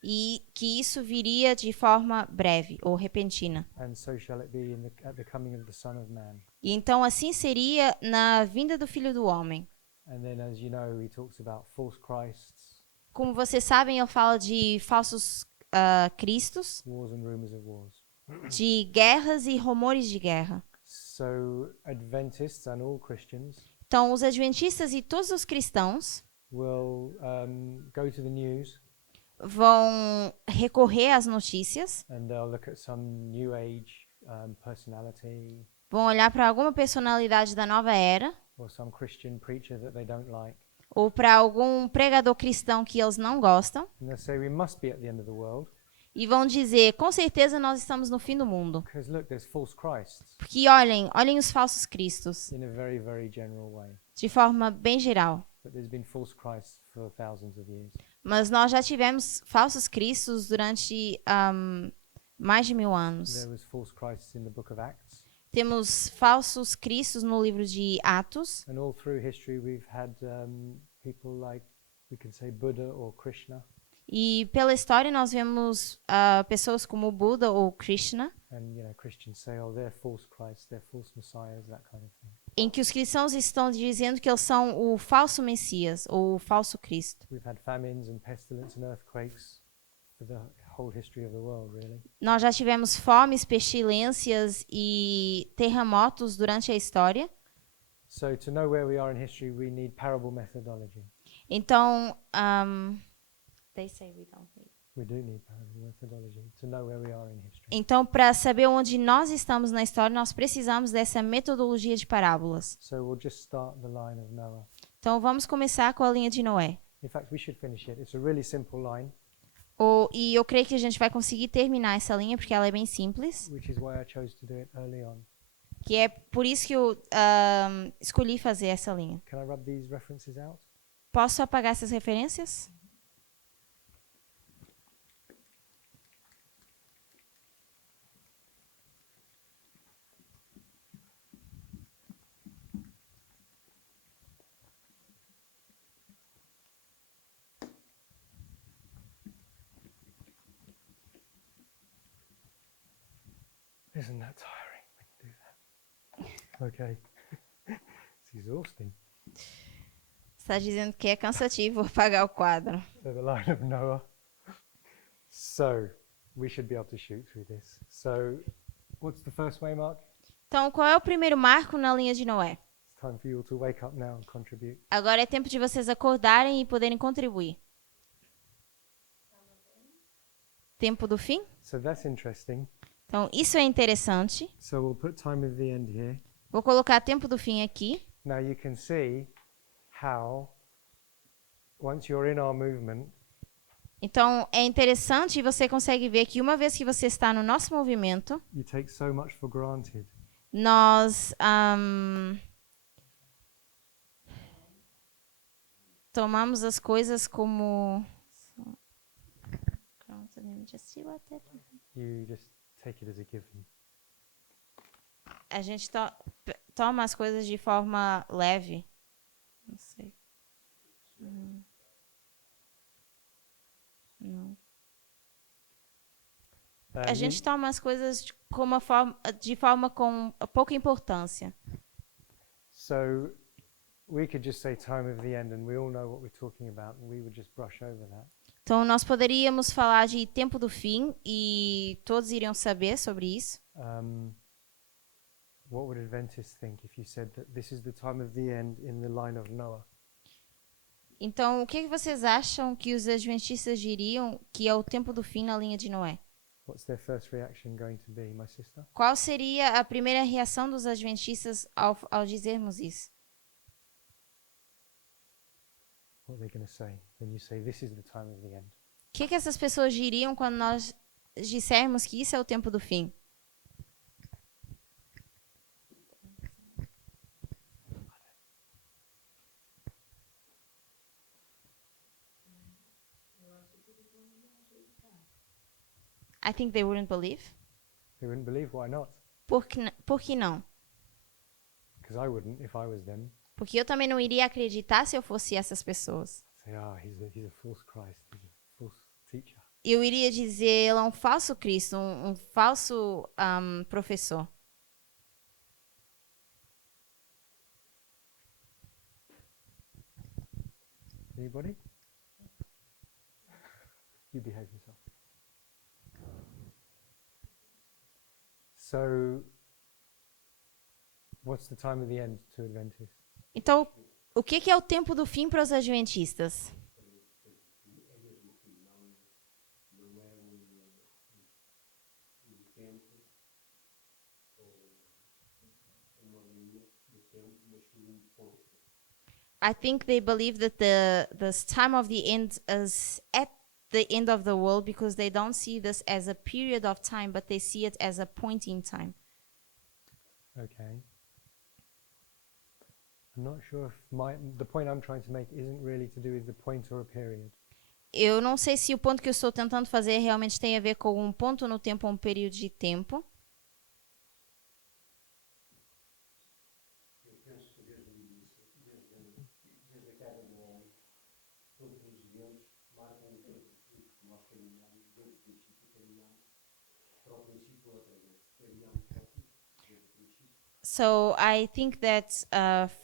E que isso viria de forma breve ou repentina. and so shall it be at the coming of the Son of Man. E então assim seria na vinda do Filho do Homem. And then, as you know, he talks about false Christs, Como vocês sabem, ele fala de falsos cristos, wars and rumors of wars. de guerras e rumores de guerra. So Adventists and all Christians Então, os adventistas e todos os cristãos will go to the news vão recorrer às notícias, and they'll look at some new age personality vão olhar para alguma personalidade da nova era or some Christian preacher that they don't like, ou para algum pregador cristão que eles não gostam and they'll say we must be at the end of the world e vão dizer, com certeza nós estamos no fim do mundo. because look, there's false Christs Porque olhem os falsos cristos, in a very, very general way. de forma bem geral. But there's been false Christs for thousands of years. Mas nós já tivemos falsos cristos durante mais de 1000 anos. There was false Christs in the book of Acts, Temos falsos cristos no livro de Atos. and all through history we've had people like, we can say, Buddha or Krishna, E pela história nós vemos pessoas como Buda ou Krishna, and Christians say, oh, they're false Christs, they're false messiahs, that kind of thing. em que os cristãos estão dizendo que eles são o falso Messias ou o falso Cristo. We've had famines and pestilence and earthquakes for the whole history of the world, really. Nós já tivemos fomes, pestilências e terremotos durante a história. So to know where we are in history, we need parable methodology. Então, they say we don't need. We do need parallel methodology to know where we are in history. Então, para saber onde nós estamos na história, nós precisamos dessa metodologia de parábolas. So we'll just start the line of Noah. Então, vamos começar com a linha de Noé. In fact, we should finish it. It's a really simple line, E eu creio que a gente vai conseguir terminar essa linha, porque ela é bem simples. which is why I chose to do it early on. Que é por isso que eu escolhi fazer essa linha. Can I rub these references out? Posso apagar essas referências? Isn't that tiring when you do that? Okay. It's exhausting. Está dizendo que é cansativo apagar o quadro. So the line of Noah. So we should be able to shoot through this. So what's the first way, Mark? Então, qual é o primeiro marco na linha de Noé? It's time for you all to wake up now and contribute. Agora é tempo de vocês acordarem e poderem contribuir. Tempo do fim? So that's interesting. Então, isso é interessante. So we'll put time of the end here. Vou colocar tempo do fim aqui. Now you can see how once you're in our movement, Então, é interessante e você consegue ver que uma vez que você está no nosso movimento, you take so much for granted. nós tomamos as coisas como... You just take it as a given. A gente toma as coisas de forma leve. Não sei. Não. A gente toma as coisas de forma com pouca importância. So we could just say time of the end and we all know what we're talking about and we would just brush over that. Então, nós poderíamos falar de tempo do fim e todos iriam saber sobre isso. What would Adventists think if you said that this is the time of the end in the line of Noah? Então, o que vocês acham que os adventistas diriam que é o tempo do fim na linha de Noé? What's their first reaction going to be, my sister? Qual seria a primeira reação dos adventistas ao dizermos isso? What are they going to say when you say this is the time of the end? O que essas pessoas diriam quando nós dissermos que isso é o tempo do fim? I think they wouldn't believe. They wouldn't believe. Why not? Por que não? Because I wouldn't if I was them. Porque eu também não iria acreditar se eu fosse essas pessoas. Say, he's a false Christ. He's a false teacher. Eu iria dizer, ele é um falso Cristo, um falso professor. Anybody? You behave yourself. So, what's the time of the end to Adventists? Então, o que é o tempo do fim para os adventistas? I think they believe that the time of the end is at the end of the world because they don't see this as a period of time, but they see it as a point in time. Okay. I'm not sure if the point I'm trying to make isn't really to do with the point or a period. Eu não sei se o ponto que eu estou tentando fazer realmente tem a ver com um ponto no tempo ou um período de tempo. Eu penso que desde o início, desde a queda do homem, todos os eventos marcam o tempo do fim, porque nós caminhamos, desde o princípio caminhamos para o princípio outra vez. Caminhamos para o fim, desde o princípio. So I think that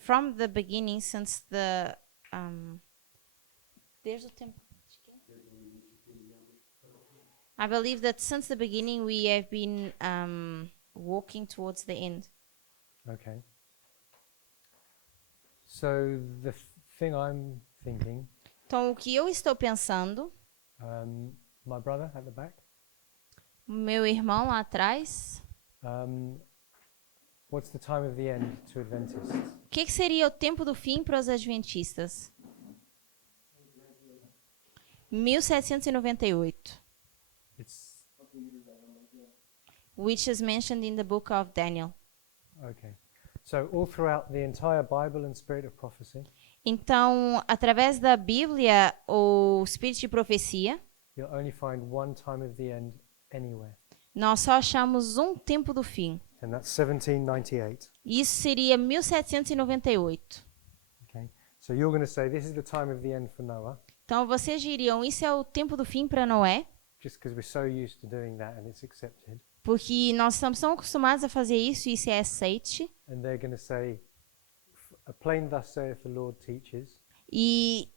from the beginning, since the desde o tempo, Desde o início caminhamos para o fim. I believe that since the beginning we have been walking towards the end. Okay. So the thing I'm thinking, Então o que eu estou pensando, My brother at the back. Meu irmão lá atrás. What's the time of the end to Adventists? O que seria o tempo do fim para os adventistas? 1798. It's Which is mentioned in the book of Daniel. okay. So all throughout the entire Bible and Spirit of Prophecy, Então, através da Bíblia ou Espírito de Profecia, you'll only find one time of the end anywhere, nós só achamos um tempo do fim. and that's 1798. Isso seria 1798. Okay. So you're going to say this is the time of the end for Noah, Então, vocês diriam, isso é o tempo do fim para Noé? just because we're so used to doing that and it's accepted. Porque nós estamos tão acostumados a fazer isso e isso é aceite. And they're going to say, a plain thus saith the Lord teaches, E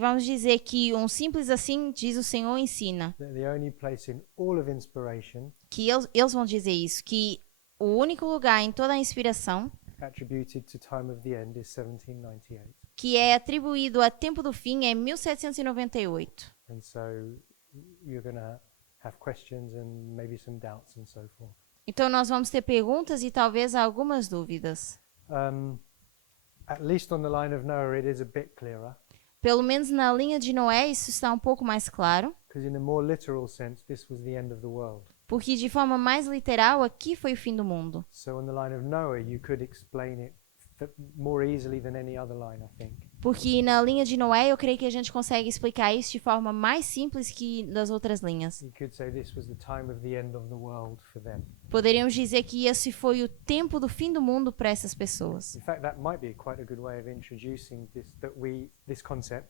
vamos dizer que um simples assim diz o Senhor ensina. that the only place in all of inspiration Que eles vão dizer isso, que o único lugar em toda a inspiração attributed to time of the end is 1798. que é atribuído a tempo do fim é 1798. And so you're going to have questions and maybe some doubts and so forth. Então nós vamos ter perguntas e talvez algumas dúvidas. At least on the line of Noah, it is a bit clearer, Pelo menos na linha de Noé isso está um pouco mais claro, because in a more literal sense, this was the end of the world. porque de forma mais literal aqui foi o fim do mundo. So on the line of Noah, you could explain it more easily than any other line, I think. Porque na linha de Noé eu creio que a gente consegue explicar isso de forma mais simples que das outras linhas. You could say this was the time of the end of the world for them. Poderíamos dizer que esse foi o tempo do fim do mundo para essas pessoas. In fact, that might be quite a good way of introducing this concept,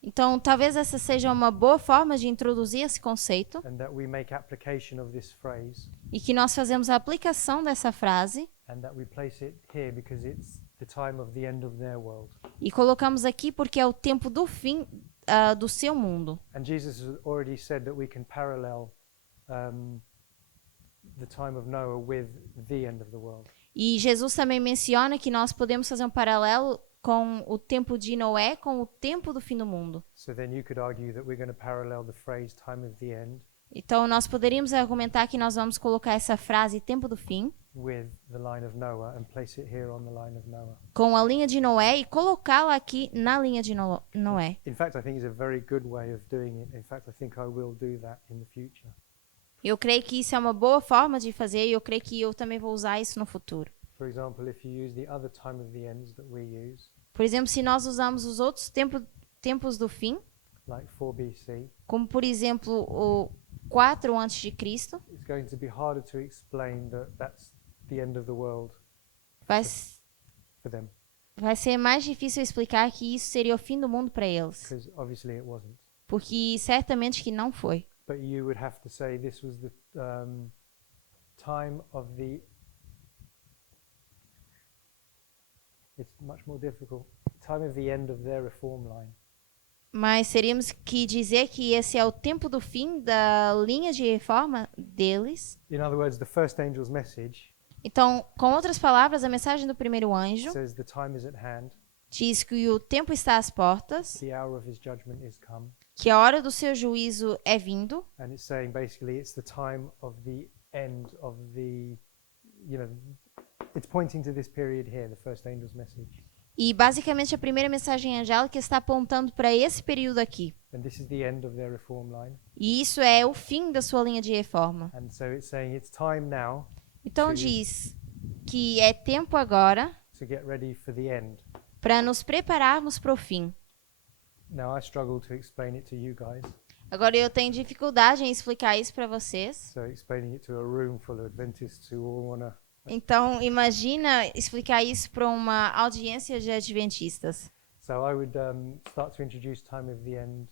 Então, talvez essa seja uma boa forma de introduzir esse conceito and that we make application of this phrase, e que nós fazemos a aplicação dessa frase and that we place it here because it's the time of the end of their world. e colocamos aqui porque é o tempo do fim do seu mundo. And Jesus has already said that we can parallel the time of Noah with the end of the world. E Jesus também menciona que nós podemos fazer um paralelo com o tempo de Noé com o tempo do fim do mundo. So then you could argue that we're going to parallel the phrase time of the end Então, nós poderíamos argumentar que nós vamos colocar essa frase tempo do fim with the line of Noah and place it here on the line of Noah. com a linha de Noé e colocá-la aqui na linha de Noé. In fact, I think it's a very good way of doing it. In fact, I think I will do that in the future. Eu creio que isso é uma boa forma de fazer e eu creio que eu também vou usar isso no futuro. For example, if you use the other time of the ends that we use, Por exemplo, se nós usamos os outros tempos do fim, like 4 BC, como por exemplo o 4 a.C., it's going to be harder to explain that that's the end of the world vai, for them, vai ser mais difícil explicar que isso seria o fim do mundo para eles, because obviously it wasn't. porque certamente que não foi. But you would have to say this was the time of the. It's much more difficult. Time of the end of their reform line. Mas teríamos que dizer que esse é o tempo do fim da linha de reforma deles. In other words, the first angel's message Então, com outras palavras, a mensagem do primeiro anjo says the time is at hand, diz que o tempo está às portas, the hour of his judgment is come, que a hora do seu juízo é vindo, and it's saying basically it's the time of the end of the, it's pointing to this period here, the first angel's message. e basicamente a primeira mensagem angélica está apontando para esse período aqui. And this is the end of their reform line. E isso é o fim da sua linha de reforma. And so it's saying it's time now Então diz que é tempo agora to get ready for the end. para nos prepararmos para o fim. Now I struggle to explain it to you guys. Agora eu tenho dificuldade em explicar isso para vocês. So explaining it to a room full of Adventists who all want to. Então imagina explicar isso para uma audiência de adventistas. So I would start to introduce time of the end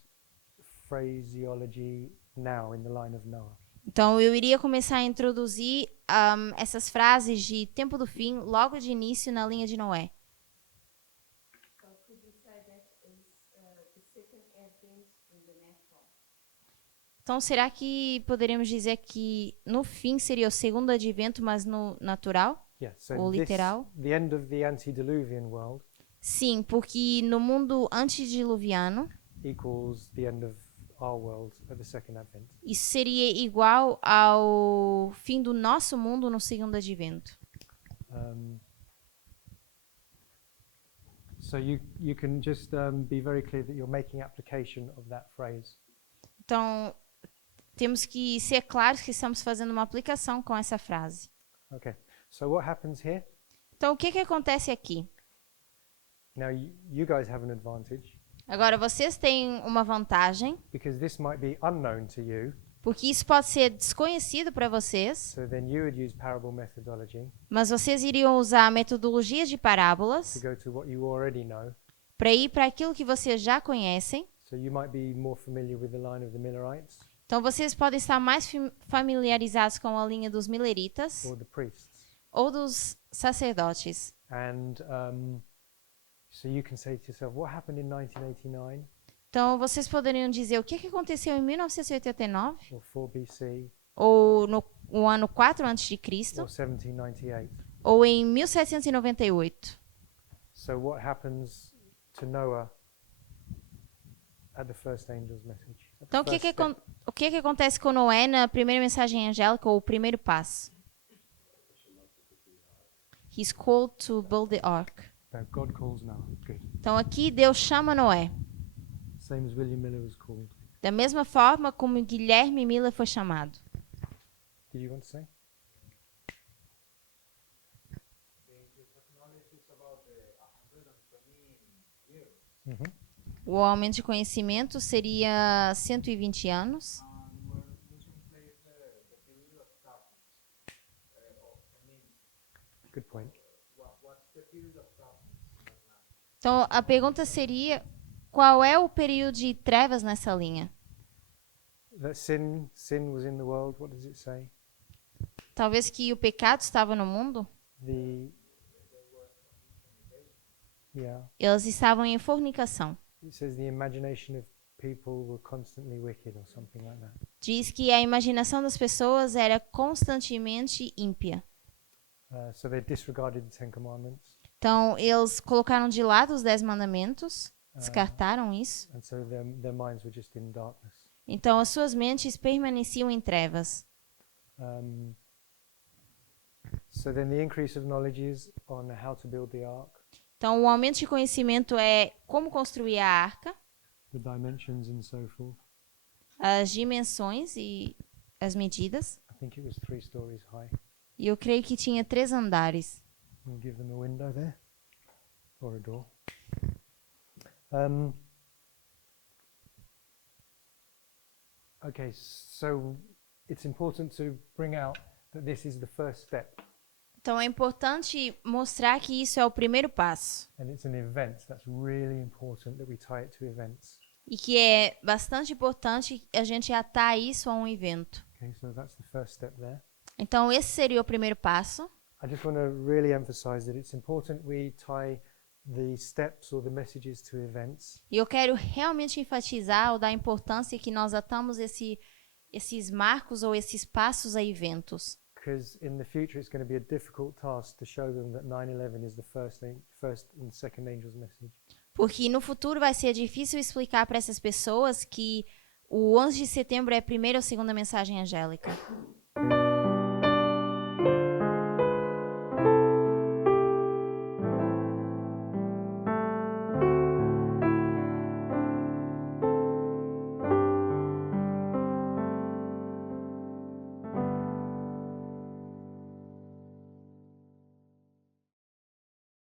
phraseology now in the line of Noah. Então eu iria começar a introduzir essas frases de tempo do fim logo de início na linha de Noé. So could we say that is the second advent in the natural? Então será que poderíamos dizer que no fim seria o segundo advento, mas no natural? Yeah, so Or literal? the end of the antediluvian world Sim, porque no mundo antediluviano equals the end of our world at the second advent. Isso seria igual ao fim do nosso mundo no segundo advento. So you can just be very clear that you're making application of that phrase. Então, temos que ser claros que estamos fazendo uma aplicação com essa frase. Okay. So what happens here? Então, o que que acontece aqui? Now you guys have an advantage Agora, vocês têm uma vantagem, because this might be unknown to you. porque isso pode ser desconhecido para vocês, So then you would use parable methodology mas vocês iriam usar metodologias de parábolas to go to what you already know. para ir para aquilo que vocês já conhecem. So you might be more familiar with the line of the Millerites Então, vocês podem estar mais familiarizados com a linha dos mileritas or the priests. ou dos sacerdotes. And so you can say to yourself, what happened in 1989 Então, vocês poderiam dizer o que que aconteceu em 1989 or 4 BC ou no ano 4 a.C. or 1798? ou em 1798. So what happens to Noah at the first angel's message? At the Então, o que first que, step? o que que acontece com Noé na primeira mensagem angélica ou o primeiro passo? He's called to build the ark. No, God calls Noah. Good. Então, aqui Deus chama Noé. Same as William Miller was called. Da mesma forma como Guilherme Miller foi chamado. Did you want to say? The technology is about 120 years. Mm-hmm. O aumento de conhecimento seria 120 anos. And we're losing place the period of darkness. I mean, Good point. what's the period of darkness right now? Então, a pergunta seria, qual é o período de trevas nessa linha? That sin was in the world. What does it say? Talvez que o pecado estava no mundo? Yeah. Eles estavam em fornicação. It says the imagination of people were constantly wicked or something like that. Diz que a imaginação das pessoas era constantemente ímpia. So they disregarded the Ten Commandments, Então, eles colocaram de lado os 10 mandamentos, descartaram isso. and so their minds were just in darkness. Então, as suas mentes permaneciam em trevas. So then the increase of knowledge is on how to build the ark, Então, o aumento de conhecimento é como construir a arca, the dimensions and so forth. as dimensões e as medidas. I think it was 3 stories high. E eu creio que tinha 3 andares. We'll give them a window there, or a door. Okay, so it's important to bring out that this is the first step, Então, é importante mostrar que isso é o primeiro passo. and it's an event. That's really important that we tie it to events. E que é bastante importante a gente atar isso a um evento. Okay, so that's the first step there. Então, esse seria o primeiro passo. I just want to really emphasize that it's important we tie the steps or the messages to events, E eu quero realmente enfatizar ou dar importância que nós atamos esses marcos ou esses passos a eventos. because in the future it's going to be a difficult task to show them that 9/11 is the first and second angel's message. Porque no futuro vai ser difícil explicar para essas pessoas que o 11 de setembro é a primeira ou segunda mensagem angélica.